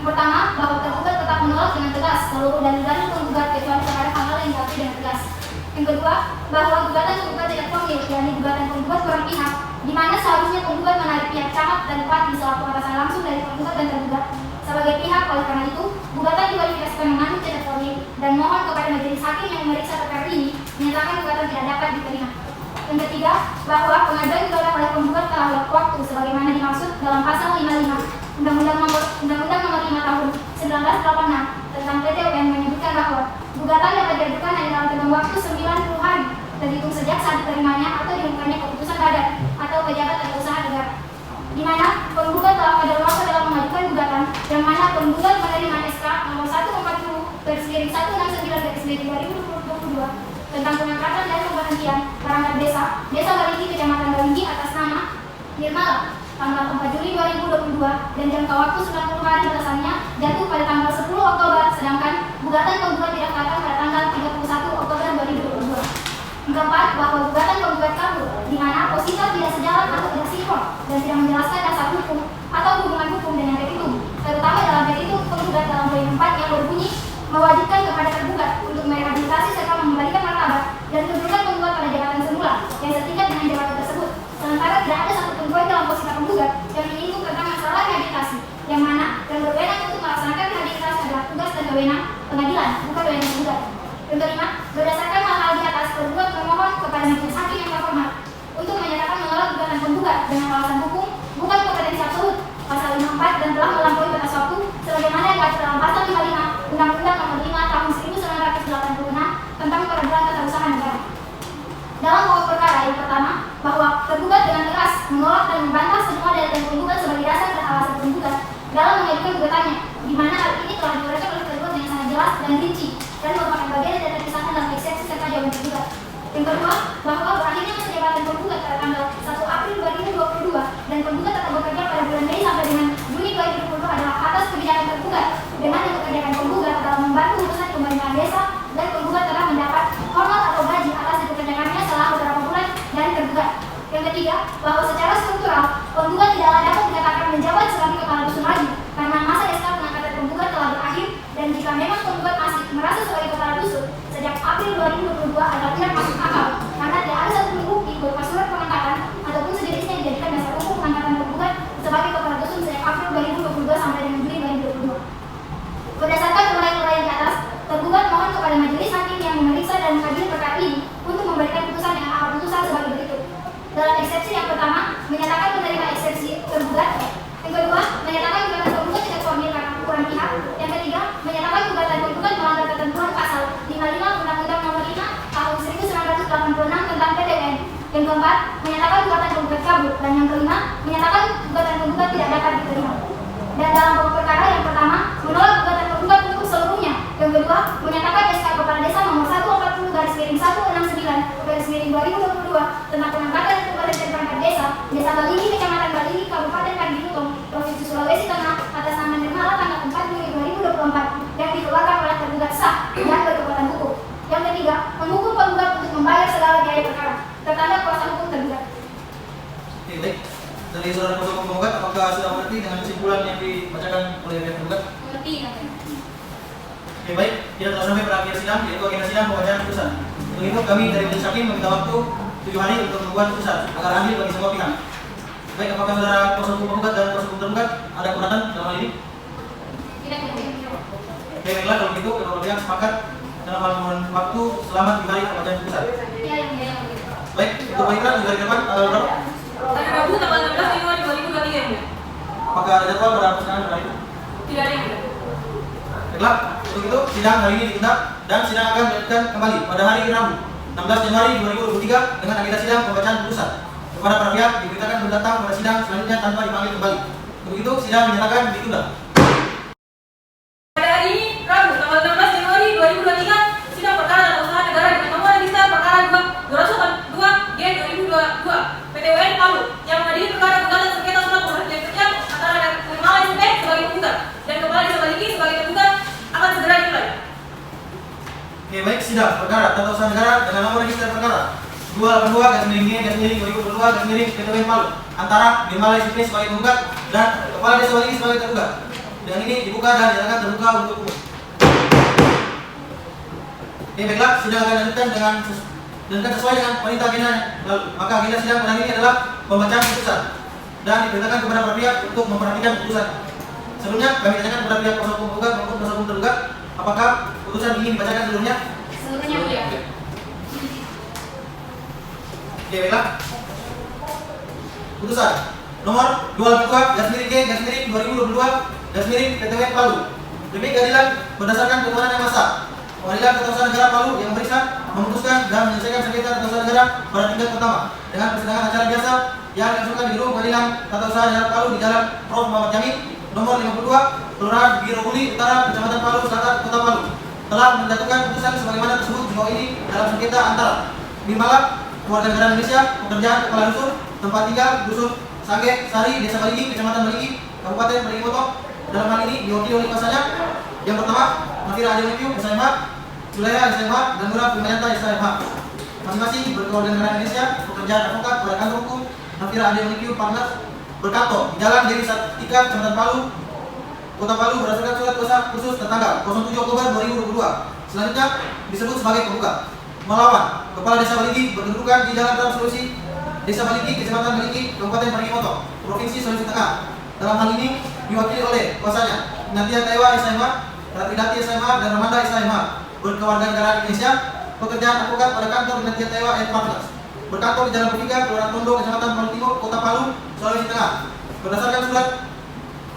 Yang pertama, bahwa tergugat tetap menolak dengan tegas seluruh dalil-dalil penggugat kecuali terhadap hal-hal yang diakui dengan tegas. Yang kedua, bahwa gugatan penggugat tidak formil, yakni gugatan penggugat kurang pihak, di mana seharusnya penggugat menarik pihak camat dan bupati selaku atasan langsung dari penggugat dan tergugat sebagai pihak. Oleh karena itu, gugatan dikualifikasikan mengandung tidak formil dan mohon kepada majelis hakim yang memeriksa perkara ini menyatakan gugatan tidak dapat diterima. Yang ketiga, bahwa pengajuan gugatan oleh penggugat telah waktu sebagaimana dimaksud dalam pasal 55 Undang-Undang Nomor 5 Tahun 1986 tentang PT UN menyebutkan bahwa gugatan dapat diajukan hanya dalam tenggang waktu 90 hari terhitung sejak saat diterimanya atau diumumkannya keputusan badan atau pejabat tata usaha negara, di mana penggugat telah pada waktu dalam mengajukan gugatan yang mana penggugat menerima SK nomor 140/169/2022 tentang pengangkatan dan pemberhentian perangkat Desa Baligi Kecamatan Baligi atas nama Nirmala tanggal 4 Juli 2022 dan jangka waktu 90 hari batasannya jatuh pada tanggal 10 Oktober, sedangkan gugatan penggugat didaftarkan pada tanggal 31 Oktober 2022. Yang keempat, bahwa gugatan penggugat kabur, di mana posisi tidak sejalan atau tidak sinkron dan tidak menjelaskan dasar hukum atau hubungan hukum dengan petitum, terutama dalam petitum penggugat dalam poin 4 yang berbunyi mewajibkan kepada tergugat untuk merehabilitasi serta mengembalikan martabat dan kedudukan penggugat pada jabatan semula yang setingkat dengan jabatan tersebut. Sementara tidak ada satu penggugat dalam posisi penggugat yang menyinggung tentang masalah rehabilitasi, yang mana yang berwenang untuk melaksanakan rehabilitasi adalah tugas dan wewenang pengadilan, bukan wewenang penggugat. Yang kelima, berdasarkan hal-hal di atas, tergugat memohon kepada majelis hakim yang terhormat untuk menyatakan menolak gugatan penggugat dengan alasan hukum bukan kompetensi absolut pasal 54 dan telah melampaui batas waktu sebagaimana yang diatur dalam pasal 55 Undang-Undang Nomor 5 Tahun 1986 tentang peradilan tata usaha negara. Dalam pokok perkara yang pertama, bahwa tergugat dengan keras menolak dan membantah semua dalil penggugat sebagai dasar dan alasan penggugat dalam mengajukan gugatannya, di mana hal ini telah diuraikan oleh tergugat dengan sangat jelas dan rinci dan merupakan bagian dari terpisahkan dalam eksepsi serta jawaban tergugat. Yang kedua, bahwa berakhirnya masa jabatan penggugat pada tanggal 1 April 2022 dan penggugat tetap bekerja pada bulan Mei sampai dengan Juni 2020 adalah atas kebijakan tergugat dengan yang bekerjakan penggugat dalam membantu urusan pemerintahan desa dan penggugat telah mendapat hormat atau gaji atas dipekerjakannya selama beberapa bulan dari tergugat. Yang ketiga, bahwa secara struktural penggugat tidaklah dapat dikatakan menjabat sebagai kepala dusun lagi karena masa SK pengangkatan penggugat telah berakhir, dan jika memang penggugat masih merasa sebagai kepala dusun sejak April 2022 adalah tidak masuk akal karena tidak ada satu bukti berupa surat pengangkatan ataupun sejenisnya yang dijadikan dasar hukum pengangkatan penggugat sebagai kepala dusun sejak April 2022 sampai dengan Juli 2022. Berdasarkan uraian di atas, tergugat mohon kepada majelis hakim yang memeriksa dan mengadili perkara ini untuk memberikan putusan dengan amar putusan sebagai berikut. Dalam eksepsi yang pertama, menyatakan menerima eksepsi tergugat. Yang kedua, menyatakan gugatan penggugat tidak formil karena kurang pihak. Yang ketiga, menyatakan gugatan penggugat melanggar ketentuan pasal 55 Undang-Undang Nomor 5 Tahun 1986 tentang PT UN. Yang keempat, menyatakan gugatan penggugat kabur. Dan yang kelima, menyatakan gugatan penggugat tidak dapat diterima. Dan dalam pokok perkara yang pertama, menolak gugatan penggugat untuk seluruhnya. Yang kedua, menyatakan SK Kepala Desa nomor 140/169/2022 tentang pengangkatan dan pemberhentian perangkat Desa Baligi Kecamatan Baligi Kabupaten Kadilutung Provinsi Sulawesi Tengah atas nama Nirmala tanggal 4 Juli 2024 yang dikeluarkan oleh tergugat sah dan berkekuatan hukum. Yang ketiga, menghukum penggugat untuk membayar segala biaya perkara. Tertanda kuasa hukum tergugat. Oke, baik. Dari saudara kuasa hukum penggugat, apakah sudah mengerti dengan kesimpulan yang dibacakan oleh pihak penggugat? Mengerti, Oke, baik. Kita telah sampai pada akhir sidang, yaitu agenda sidang pembacaan putusan. Untuk itu kami dari majelis hakim meminta waktu 7 hari untuk membuat putusan agar adil bagi semua pihak. Baik, apakah saudara kuasa hukum penggugat dan kuasa hukum tergugat ada keberatan dalam hal ini? Tidak. Oke, baiklah kalau begitu kedua belah pihak sepakat dalam hal memberikan waktu selama 3 hari pembacaan putusan. Iya, yang Baik, untuk baiklah juga di depan tanggal berapa? Hari Rabu tanggal 16 Januari 2023 ya? Apakah ada jadwal pada persidangan hari ini? Tidak ada yang Baiklah, untuk itu sidang hari ini ditunda dan sidang akan dilanjutkan kembali pada hari Rabu 16 Januari 2023 dengan agenda sidang pembacaan putusan. Kepada para pihak diberitakan untuk datang pada sidang selanjutnya tanpa dipanggil kembali. Untuk itu sidang dinyatakan ditunda. Pada hari ini, Rabu, tanggal 16 Januari 2023, sidang perkara tata usaha negara dengan nomor register perkara 282-G2022 PT UN Palu yang mengadili perkara gugatan sengketa surat pemberhentian kerja antara Nirmala SP sebagai penggugat dan Kepala Desa Baligi sebagai tergugat akan segera dimulai. Oke, baik, sidang perkara tata usaha negara dengan nomor register perkara 282-G2022 PT UN Palu antara Nirmala SP sebagai penggugat dan Kepala Desa Baligi sebagai tergugat. Dengan ini dibuka dan dinyatakan terbuka untuk umum. Oke, baiklah, sidang akan dilanjutkan dengan sesuai dengan perintah agenda lalu. Maka agenda sidang pada hari ini adalah pembacaan putusan dan diperintahkan kepada para pihak untuk memperhatikan putusan. Sebelumnya kami tanyakan kepada pihak kuasa hukum penggugat maupun kuasa hukum tergugat, apakah putusan ini dibacakan seluruhnya? Seluruhnya ya. Oke, baiklah. Putusan nomor 22-G-2022 PT UN Palu demi keadilan berdasarkan kewenangan yang masak. Pengadilan Tata Usaha Negara Palu yang memeriksa, memutuskan dan menyelesaikan sengketa tata usaha negara pada tingkat pertama dengan persidangan acara biasa yang dilangsungkan di gedung Pengadilan Tata Usaha Negara Palu di Jalan Prof. Muhammad Jamil nomor 52 Kelurahan Giroguli Utara Kecamatan Palu Selatan Kota Palu telah menjatuhkan putusan sebagaimana tersebut di bawah ini dalam sengketa antara Nirmala Warga Negara Indonesia pekerjaan kepala dusun tempat tinggal dusun Sangge Sari Desa Baligi Kecamatan Baligi Kabupaten Baligi Motong. Dalam hal ini diwakili oleh kuasanya yang pertama Nafira Ademekiu SMH, Sulaya SMH, dan Nura Primayanta SMH. Masing-masing berkeluarga negara Indonesia, pekerjaan advokat pada kantor hukum Nafira Ademekiu Partners berkantor di Jalan Dewi Satika, Kecamatan Palu, Kota Palu berdasarkan surat kuasa khusus tertanggal 07 Oktober 2022. Selanjutnya disebut sebagai penggugat melawan Kepala Desa Baligi berkedudukan di Jalan Trans Sulawesi, Desa Baligi, Kecamatan Baligi, Kabupaten Baligi Motong, Provinsi Sulawesi Tengah. Dalam hal ini diwakili oleh kuasanya Natia Taiwa SMH, Ratidati SMH, dan Ramanda SMH berkeluarga negara Indonesia, pekerjaan advokat pada kantor Natia Taiwa Partners berkantor di Jalan Bertiga, Kelurahan Tondo, Kecamatan Palu Timur, Kota Palu, Sulawesi Tengah. Berdasarkan surat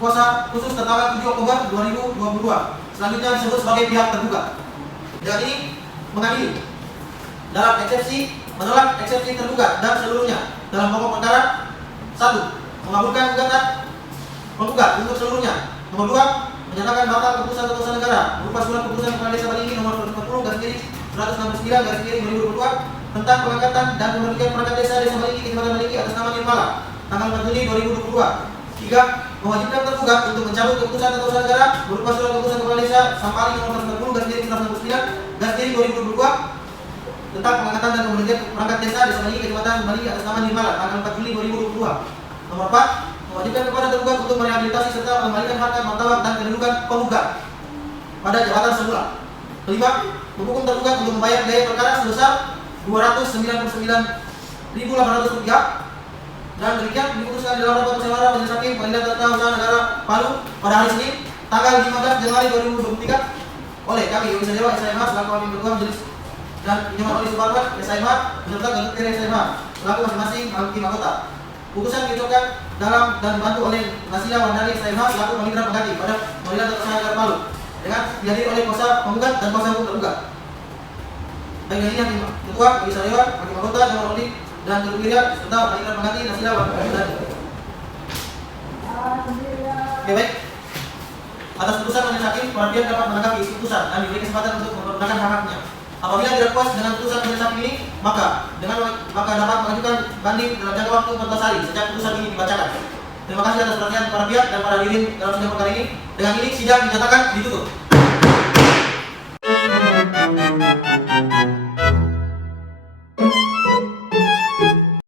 kuasa khusus tertanggal 7 Oktober 2022. Selanjutnya disebut sebagai pihak tergugat. Dengan ini mengadili dalam eksepsi menolak eksepsi tergugat dan seluruhnya dalam pokok perkara 1. Mengabulkan gugatan penggugat untuk seluruhnya. Nomor 2. Menyatakan batal keputusan tata usaha negara berupa surat keputusan Kepala Desa Baligi nomor 140/169/2022 tentang pengangkatan dan pemberhentian perangkat desa Desa Baligi Kecamatan Baligi atas nama Nirmala tanggal 4 Juni 2022. 3. Mewajibkan tergugat untuk mencabut keputusan tata usaha negara berupa surat keputusan Kepala Desa Sampali nomor 140/169/2022 tentang pengangkatan dan pemberhentian perangkat desa Desa Baligi Kecamatan Baligi atas nama Nirmala tanggal 4 Juli 2022. Nomor 4. Mewajibkan kepada tergugat untuk merehabilitasi serta mengembalikan harkat martabat dan kedudukan penggugat pada jabatan semula. 5. Menghukum tergugat untuk membayar biaya perkara sebesar Rp299.800 dan demikian diputuskan dalam rapat musyawarah majelis hakim Pengadilan Tata Usaha Negara Palu pada hari Senin tanggal 15 Januari 2023 oleh kami Yogi Sadewa SMH selaku hakim ketua majelis dan Nyoman Oli Suparman SMH beserta Ketua SMH selaku masing-masing hakim anggota. Putusan diucapkan dalam dan dibantu oleh Nasila Wandari SMH selaku pemitra pengganti pada Pengadilan Tata Usaha Negara Palu dengan dihadiri oleh kuasa penggugat dan kuasa hukum tergugat. Baik, ini hakim ketua Yogi Sadewa, hakim anggota Nyoman Oli dan Ketua Wirya serta pemitra pengganti Nasila Wandari. Oke, baik. Atas putusan majelis hakim, para pihak dapat menanggapi isi putusan dan diberi kesempatan untuk mempergunakan hak-haknya. Apabila tidak puas dengan putusan majelis hakim ini, maka dapat mengajukan banding dalam jangka waktu 14 hari sejak putusan ini dibacakan. Terima kasih atas perhatian para pihak dan para hadirin dalam sidang perkara ini. Dengan ini sidang dinyatakan ditutup.